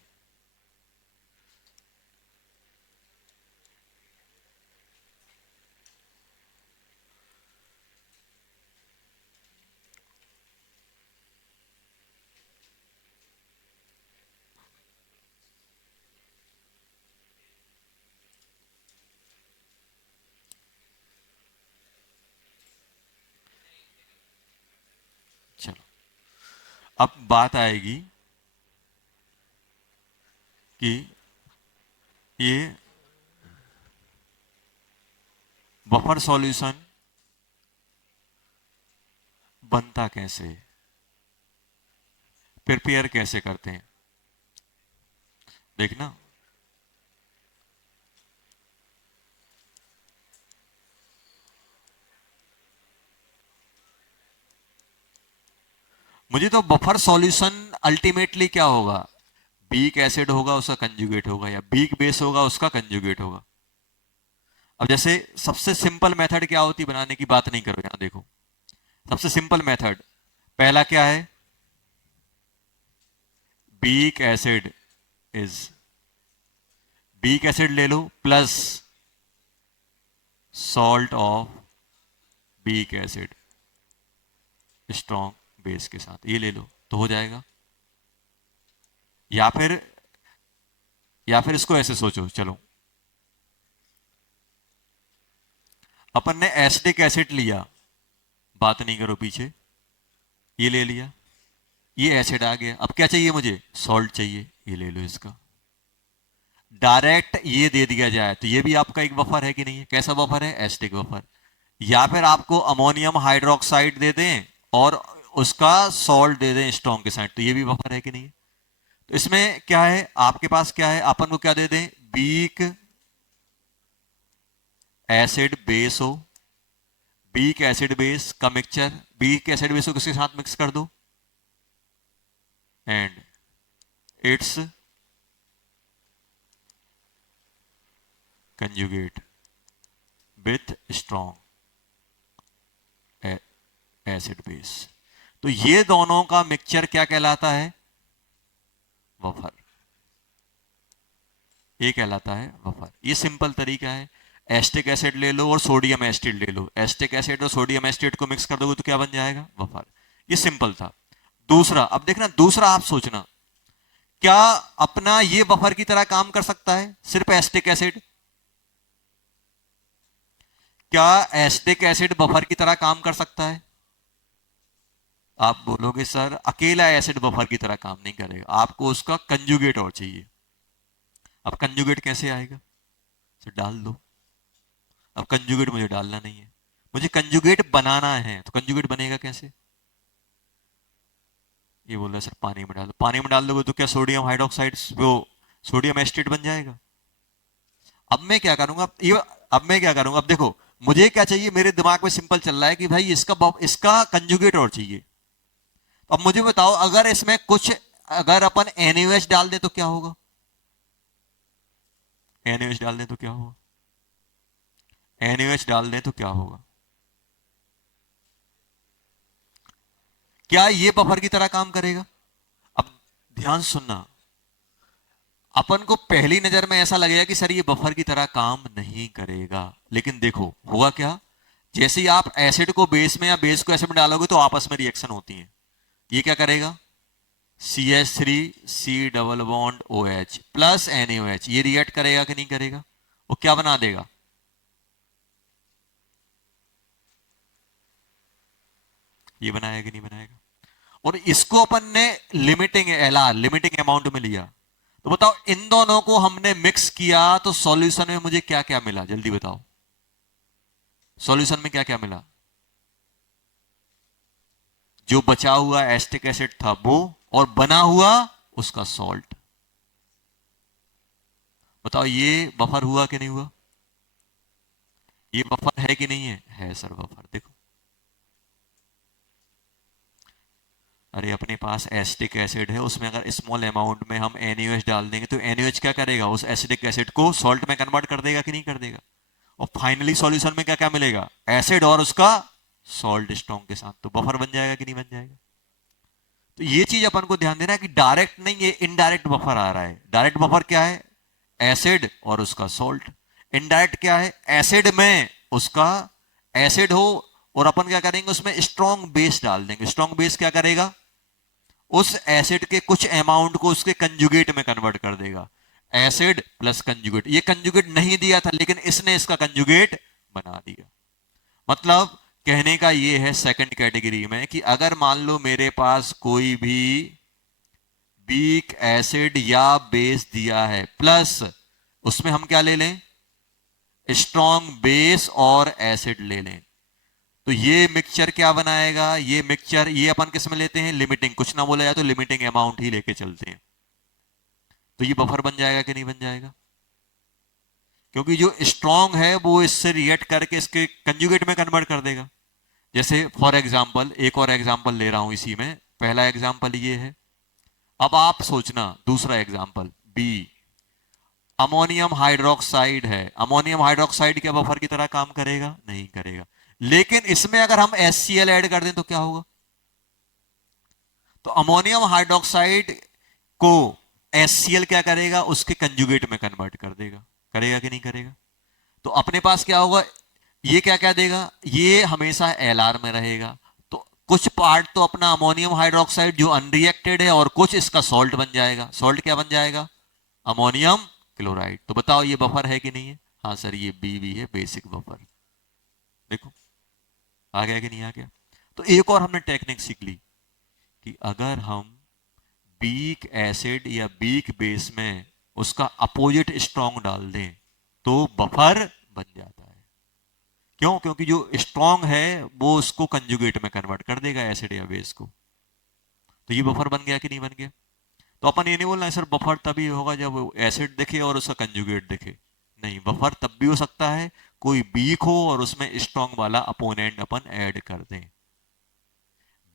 चलो अब बात आएगी कि ये बफर सॉल्यूशन बनता कैसे, प्रिपेयर कैसे करते हैं, देखना। मुझे तो बफर सॉल्यूशन अल्टीमेटली क्या होगा, बीक एसिड होगा उसका कंजुगेट होगा, या बीक बेस होगा उसका कंजुगेट होगा। अब जैसे सबसे सिंपल मेथड क्या होती बनाने की, बात नहीं करो यहां देखो, सबसे सिंपल मेथड पहला क्या है, weak acid is, weak acid ले लो plus salt of weak acid strong base के साथ, ये ले लो तो हो जाएगा। या फिर इसको ऐसे सोचो, चलो अपन ने एसिडिक एसिड लिया, बात नहीं करो पीछे, ये ले लिया, ये एसिड आ गया, अब क्या चाहिए मुझे, सॉल्ट चाहिए, ये ले लो इसका। डायरेक्ट ये दे दिया जाए तो ये भी आपका एक बफर है कि नहीं है, कैसा बफर है, एसिडिक बफर। या फिर आपको अमोनियम हाइड्रोक्साइड दे दें और उसका सॉल्ट दे दें स्ट्रॉन्ग के साथ, तो ये भी बफर है कि नहीं है। तो इसमें क्या है आपके पास, क्या है अपन को क्या दे दें, बीक एसिड बेस हो, बीक एसिड बेस का मिक्सचर, बीक एसिड बेस को किसके साथ मिक्स कर दो, and its conjugate with strong acid base. तो ये दोनों का मिक्सचर क्या कहलाता है, बफर, ये कहलाता है बफर। ये सिंपल तरीका है, एस्टिक एसिड ले लो और सोडियम एसिड ले लो, एस्टिक एसिड और सोडियम एसिड को मिक्स कर दोगे तो क्या बन जाएगा, बफर। ये सिंपल था। दूसरा, अब देखना दूसरा आप सोचना क्या अपना ये बफर की तरह काम कर सकता है सिर्फ एसिटिक एसिड? क्या एसिटिक एसिड बफर की तरह काम कर सकता है? आप बोलोगे सर अकेला एसिड बफर की तरह काम नहीं करेगा, आपको उसका कंजुगेट और चाहिए। अब कंजुगेट कैसे आएगा? सर डाल दो। अब कंजुगेट मुझे डालना नहीं है, मुझे कंजुगेट बनाना है, तो कंजुगेट बनेगा कैसे? ये बोल रहा है सर पानी में डाल दो। पानी में डाल दोगे तो क्या सोडियम हाइड्रोक्साइड वो सोडियम एसिटेट बन जाएगा? अब मैं क्या करूंगा ये, अब मैं क्या करूंगा, अब देखो मुझे क्या चाहिए, मेरे दिमाग में सिंपल चल रहा है कि भाई इसका कंजुगेट और चाहिए। अब मुझे बताओ अगर इसमें कुछ, अगर अपन NaOH डाल दें तो क्या होगा? NaOH डाल दें तो क्या होगा? NaOH डाल दें तो क्या होगा? क्या ये बफर की तरह काम करेगा? अब ध्यान सुनना, अपन को पहली नजर में ऐसा लगेगा कि सर ये बफर की तरह काम नहीं करेगा, लेकिन देखो होगा क्या, जैसे ही आप एसिड को बेस में या बेस को एसिड में डालोगे तो आपस में रिएक्शन होती है। ये क्या करेगा? CH3 C double bond OH plus NaOH, ये रिएक्ट करेगा कि नहीं करेगा? वो क्या बना देगा? ये बनाएगा कि नहीं बनाएगा? और इसको अपन ने लिमिटिंग LR लिमिटिंग अमाउंट में लिया, तो बताओ इन दोनों को हमने मिक्स किया तो सॉल्यूशन में मुझे क्या क्या मिला, जल्दी बताओ। सॉल्यूशन में क्या क्या मिला? जो बचा हुआ एस्टिक एसिड था वो, और बना हुआ उसका सॉल्ट। बताओ ये बफर हुआ कि नहीं हुआ? ये बफर है कि नहीं है? है सर बफर। देखो अरे अपने पास एसिटिक एसिड है, उसमें अगर स्मॉल अमाउंट में हम NaOH डाल देंगे तो NaOH क्या करेगा, उस एसिडिक एसिड को सॉल्ट में कन्वर्ट कर देगा कि नहीं कर देगा? और फाइनली सॉल्यूशन में क्या क्या मिलेगा? एसिड और उसका सॉल्ट स्ट्रॉन्ग के साथ, तो बफर बन जाएगा कि नहीं बन जाएगा? तो ये चीज अपन को ध्यान देना है कि डायरेक्ट नहीं, ये इनडायरेक्ट बफर आ रहा है। डायरेक्ट बफर क्या है? एसिड और उसका सॉल्ट। इनडायरेक्ट क्या है? एसिड में उसका एसिड हो और अपन क्या करेंगे, उसमें स्ट्रॉन्ग बेस डाल देंगे। स्ट्रॉन्ग बेस क्या करेगा? उस एसिड के कुछ अमाउंट को उसके कंजुगेट में कन्वर्ट कर देगा। एसिड प्लस कंजुगेट, ये कंजुगेट नहीं दिया था लेकिन इसने इसका कंजुगेट बना दिया। मतलब कहने का ये है सेकंड कैटेगरी में कि अगर मान लो मेरे पास कोई भी वीक एसिड या बेस दिया है, प्लस उसमें हम क्या ले लें, स्ट्रॉन्ग बेस और एसिड ले लें, तो ये मिक्सचर क्या बनाएगा? ये मिक्सचर, ये अपन किस में लेते हैं? लिमिटिंग, कुछ ना बोला जाए तो लिमिटिंग अमाउंट ही लेके चलते हैं। तो ये बफर बन जाएगा कि नहीं बन जाएगा? क्योंकि जो स्ट्रॉन्ग है वो इससे रिएक्ट करके इसके कंजुगेट में कन्वर्ट कर देगा। जैसे फॉर एग्जाम्पल, एक और एग्जाम्पल ले रहा हूं इसी में। पहला एग्जाम्पल ये है, अब आप सोचना दूसरा एग्जाम्पल बी। अमोनियम हाइड्रोक्साइड है, अमोनियम हाइड्रोक्साइड क्या बफर की तरह काम करेगा? नहीं करेगा। लेकिन इसमें अगर हम HCl ऐड कर दें तो क्या होगा? तो अमोनियम हाइड्रोक्साइड को HCl क्या करेगा? उसके कंजुगेट में कन्वर्ट कर देगा। करेगा कि नहीं करेगा? तो अपने पास क्या होगा, ये क्या क्या देगा? ये हमेशा LR में रहेगा। तो कुछ पार्ट तो अपना अमोनियम हाइड्रोक्साइड जो अनरिएक्टेड है, और कुछ इसका सॉल्ट बन जाएगा। सॉल्ट क्या बन जाएगा? Ammonium chloride. तो बताओ ये बफर है कि नहीं है? हाँ सर ये BB है, बेसिक बफर। देखो आ गया कि नहीं आ गया? तो एक और हमने टेक्निक सीख ली कि अगर हम वीक एसिड या वीक बेस में उसका अपोजिट स्ट्रॉन्ग डाल दें तो बफर बन जाता है। क्यों? क्योंकि जो स्ट्रॉन्ग है वो उसको कंजुगेट में कन्वर्ट कर देगा, एसिड या बेस को। तो ये बफर बन गया कि नहीं बन गया? तो अपन ये नहीं बोलना है सर बफर तभी होगा जब एसिड दिखे और उसका कंजुगेट दिखे। नहीं, बफर तब भी हो सकता है कोई वीक हो और उसमें स्ट्रॉन्ग वाला अपोनेंट अपन ऐड कर दें।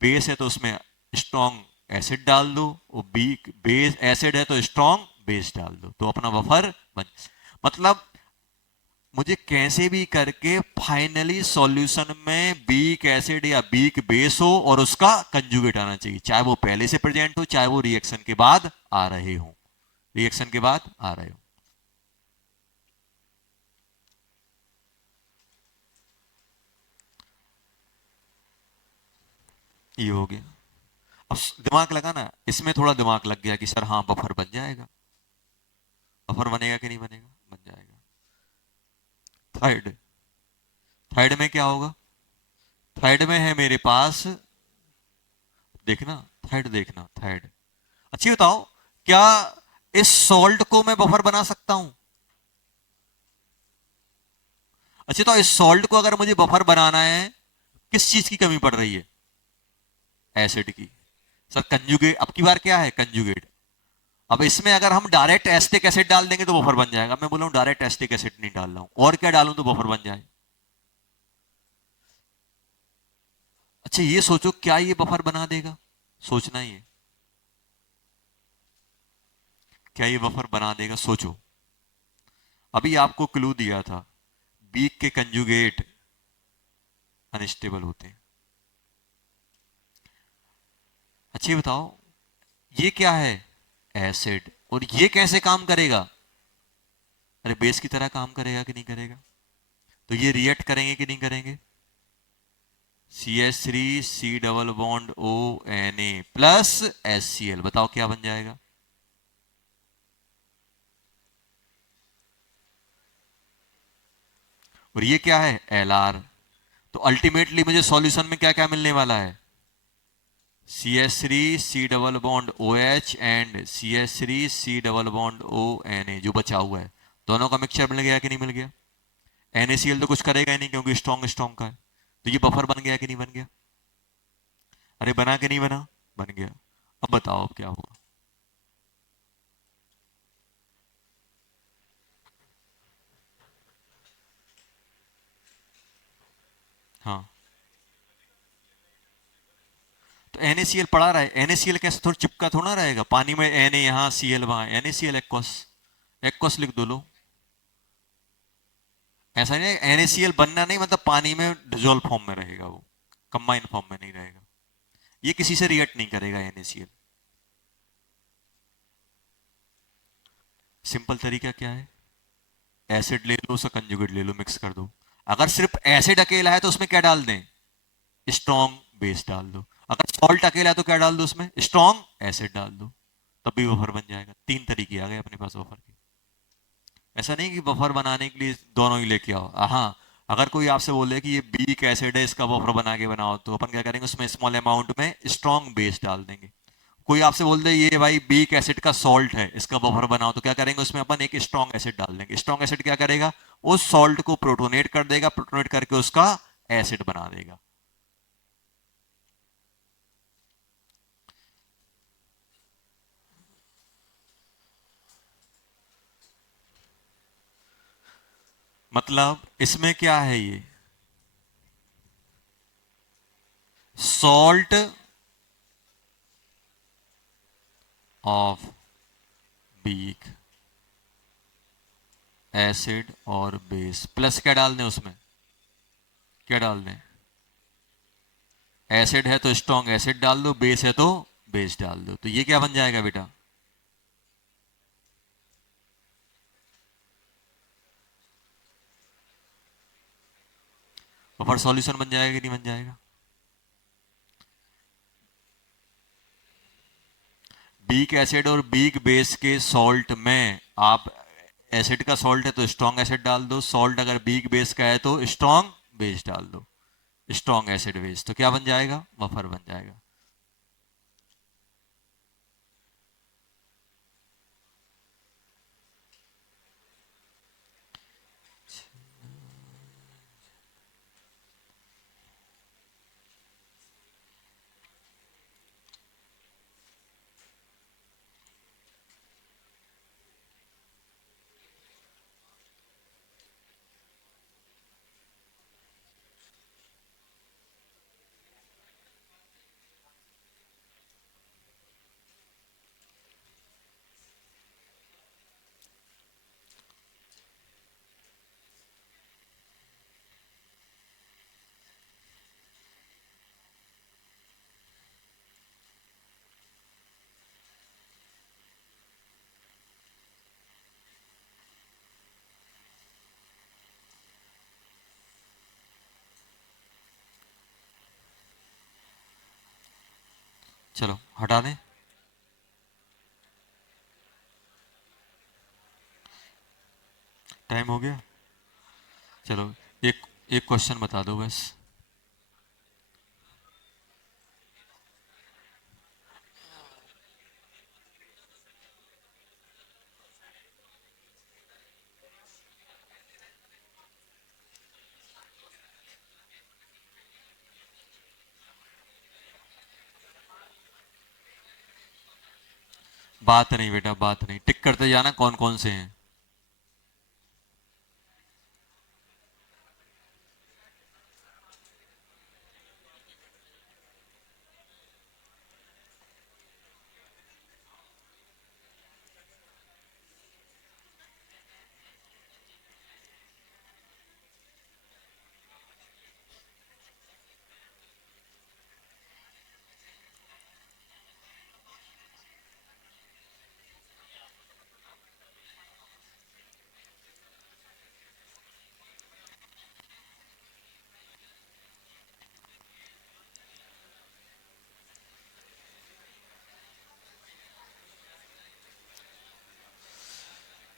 बेस है तो उसमें स्ट्रॉन्ग एसिड डाल दो, वो वीक बेस एसिड है तो स्ट्रॉन्ग बेस डाल दो, तो अपना बफर बन। मतलब मुझे कैसे भी करके फाइनली सॉल्यूशन में वीक एसिड या वीक बेस हो और उसका कंजुगेट आना चाहिए, चाहे वो पहले से प्रेजेंट हो चाहे वो रिएक्शन के बाद आ रहे हो। रिएक्शन के बाद आ रहे हो। ये हो गया। अब दिमाग लगा ना, इसमें थोड़ा दिमाग लग गया कि सर हाँ बफर बन जाएगा, बफर बनेगा कि नहीं बनेगा, बन जाएगा। थर्ड, थर्ड में क्या होगा, थर्ड में है मेरे पास, देखना, थर्ड देखना, थर्ड। अच्छी बताओ, क्या इस सॉल्ट को मैं बफर बना सकता हूं? अच्छा, तो इस सॉल्ट को अगर मुझे बफर बनाना है, किस चीज की कमी पड़ रही है? एसिड की। सर कंजुगेट, अब की बार क्या है, कंजुगेट। अब इसमें अगर हम डायरेक्ट एसिटिक एसिड डाल देंगे तो बफर बन जाएगा। मैं बोला हूं डायरेक्ट एसिटिक एसिड नहीं डाल रहा हूं, और क्या डालूं तो बफर बन जाए? अच्छा ये सोचो, क्या ये बफर बना देगा? सोचना ही है, क्या ये बफर बना देगा, सोचो। अभी आपको क्लू दिया था, बीक के कंजुगेट अनस्टेबल होते हैं। अच्छी बताओ, ये क्या है, एसिड, और ये कैसे काम करेगा? अरे बेस की तरह काम करेगा कि नहीं करेगा? तो ये रिएक्ट करेंगे कि नहीं करेंगे? CH3 C double bond ONA plus HCl, बताओ क्या बन जाएगा? और ये क्या है, Lr। तो अल्टीमेटली मुझे सॉल्यूशन में क्या क्या मिलने वाला है? CH3 C double bond OH and CH3 C double bond ONA, जो बचा हुआ है, दोनों का मिक्सचर मिल गया कि नहीं मिल गया? NaCl तो कुछ करेगा ही नहीं क्योंकि स्ट्रॉन्ग स्ट्रॉन्ग का है। तो ये बफर बन गया कि नहीं बन गया? अरे बना कि नहीं बना? बन गया। अब बताओ अब क्या होगा? हाँ, तो NaCl पड़ा रहा है, NaCl कैसे थोड़ा चिपका थोड़ा रहेगा पानी में, Na यहाँ Cl वहां, NaCl एक्वस, एक्वस लिख दो लो। ऐसा नहीं, NaCl बनना नहीं मतलब पानी में डिजोल्व फॉर्म में रहेगा, वो कंबाइन फॉर्म में नहीं रहेगा। ये किसी से रिएक्ट नहीं करेगा NaCl। सिंपल तरीका क्या है, एसिड ले लो, उसका कंजुगेट ले लो, मिक्स कर दो। अगर सिर्फ एसिड अकेला है तो उसमें क्या डाल दें, स्ट्रॉन्ग बेस डाल दो। अगर सॉल्ट अकेला है तो क्या डाल दो, उसमें स्ट्रॉन्ग एसिड डाल दो, तब भी बफर बन जाएगा। तीन तरीके आ गए अपने पास बफर के। ऐसा नहीं कि बफर बनाने के लिए दोनों ही लेके आओ। हाँ, अगर कोई आपसे बोले कि ये बीक एसिड है, इसका बफर बना के बनाओ, तो अपन क्या करेंगे, उसमें स्मॉल अमाउंट में स्ट्रॉन्ग बेस डाल देंगे। कोई आपसे बोल दे ये भाई बीक एसिड का सॉल्ट है, इसका बफर बनाओ, तो क्या करेंगे, उसमें अपन एक स्ट्रॉन्ग एसिड डाल देंगे। स्ट्रॉन्ग एसिड क्या करेगा, उस सॉल्ट को प्रोटोनेट कर देगा, प्रोटोनेट करके उसका एसिड बना देगा। मतलब इसमें क्या है, ये सॉल्ट ऑफ बीक, एसिड और बेस, प्लस क्या डाल दें उसमें, क्या डाल दें, एसिड है तो स्ट्रॉन्ग एसिड डाल दो, बेस है तो बेस डाल दो। तो ये क्या बन जाएगा बेटा, बफर सॉल्यूशन बन जाएगा कि नहीं बन जाएगा? बीक एसिड और बीक बेस के सॉल्ट में आप, एसिड का सॉल्ट है तो स्ट्रॉन्ग एसिड डाल दो, सॉल्ट अगर बीक बेस का है तो स्ट्रॉन्ग बेस डाल दो, स्ट्रॉन्ग एसिड बेस, तो क्या बन जाएगा, बफर बन जाएगा। चलो हटा दें। टाइम हो गया। चलो एक एक क्वेश्चन बता दो बस। बात नहीं बेटा, बात नहीं, टिक करते जाना कौन कौन से हैं।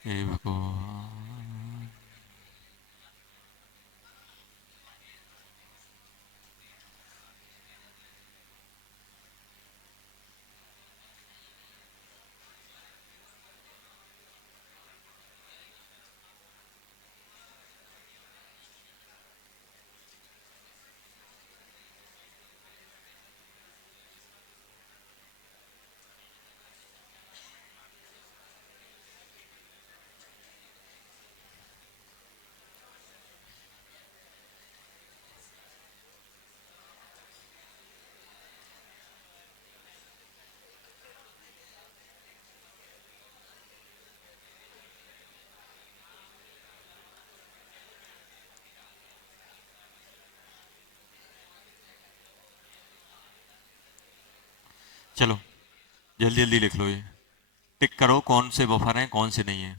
ये भगवान। चलो जल्दी जल्दी लिख लो ये, टिक करो कौन से बफर हैं कौन से नहीं है।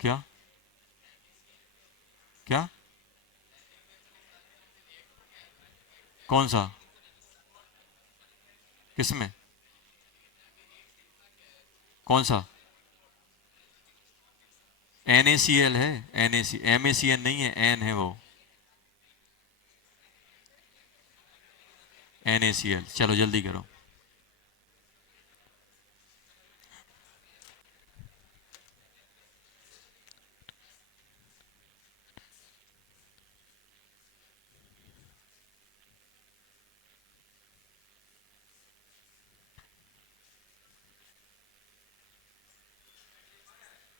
क्या क्या? कौन सा? किसमें? कौन सा? NaCl है। NaC MaCl नहीं है, N है वो। NaCl, चलो जल्दी करो।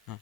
हाँ।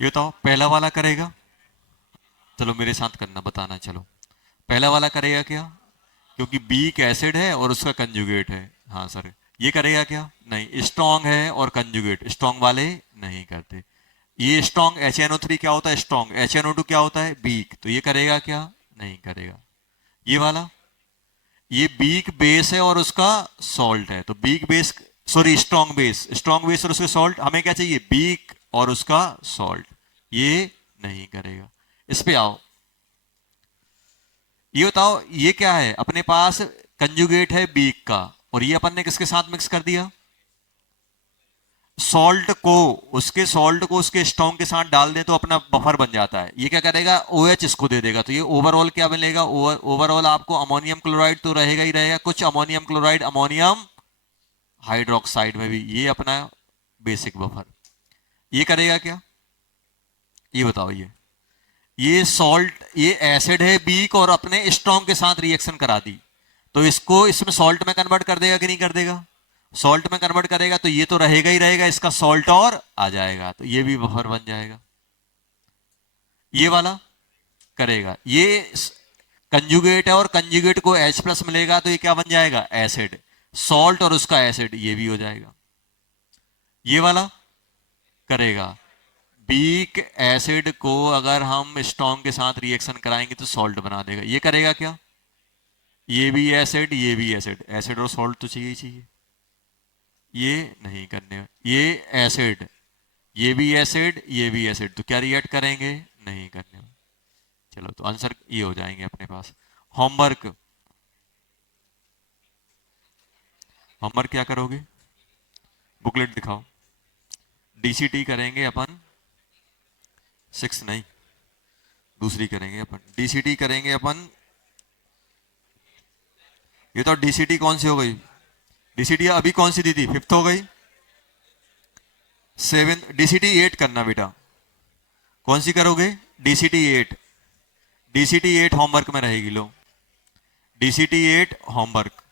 ये बताओ पहला वाला करेगा। चलो मेरे साथ करना, बताना। चलो पहला वाला करेगा क्या? क्योंकि बीक एसिड है और उसका कंजुगेट है। हाँ सर। ये करेगा क्या? नहीं, स्ट्रॉन्ग है और कंजुगेट, स्ट्रॉन्ग वाले नहीं करते। ये स्ट्रॉन्ग HNO3 क्या होता है? स्ट्रॉन्ग। HNO2 क्या होता है? बीक। तो ये करेगा क्या? नहीं करेगा। ये वाला, ये बीक बेस है और उसका सॉल्ट है, तो weak base, sorry strong base, strong base और उसके सॉल्ट, हमें क्या चाहिए? बीक और उसका सॉल्ट। ये नहीं करेगा। इस पे आओ, ये बताओ ये क्या है अपने पास? कंजुगेट है बीक का, और ये अपन ने किसके साथ मिक्स कर दिया? सॉल्ट को। उसके सॉल्ट को उसके स्ट्रॉन्ग के साथ डाल दे तो अपना बफर बन जाता है। ये क्या करेगा? OH इसको दे देगा, तो ये ओवरऑल क्या बनेगा? ओवरऑल आपको अमोनियम क्लोराइड तो रहेगा ही रहेगा, कुछ अमोनियम क्लोराइड, अमोनियम हाइड्रोक्साइड में भी, ये अपना बेसिक बफर। ये करेगा क्या? ये बताओ। ये सॉल्ट, ये एसिड है बीक और अपने स्ट्रॉन्ग के साथ रिएक्शन करा दी, तो इसको इसमें सॉल्ट में कन्वर्ट कर देगा कि नहीं कर देगा? सॉल्ट में कन्वर्ट करेगा तो ये तो रहेगा ही रहेगा, इसका सॉल्ट और आ जाएगा, तो ये भी बफर बन जाएगा। ये वाला करेगा, ये कंजुगेट है और कंजुगेट को H प्लस मिलेगा तो ये क्या बन जाएगा? एसिड। सॉल्ट और उसका एसिड, ये भी हो जाएगा। ये वाला करेगा, वीक एसिड को अगर हम स्ट्रॉन्ग के साथ रिएक्शन कराएंगे तो सॉल्ट बना देगा। ये करेगा क्या? ये भी एसिड, ये भी एसिड, एसिड और सॉल्ट तो चाहिए ही चाहिए। ये नहीं करने, ये एसिड, ये भी एसिड, ये भी एसिड, तो क्या रिएक्ट करेंगे? नहीं करने। चलो तो आंसर ये हो जाएंगे अपने पास। होमवर्क, होमवर्क क्या करोगे? बुकलेट दिखाओ। डीसीटी करेंगे अपन, 6 नहीं, दूसरी करेंगे अपन। डीसीटी करेंगे अपन, ये तो डीसीटी कौन सी हो गई? डीसीटी अभी कौन सी दी थी? 5th हो गई। 7, डीसीटी 8 करना बेटा। कौन सी करोगे? डीसीटी 8। डीसीटी 8 होमवर्क में रहेगी। लो, डीसीटी 8 होमवर्क।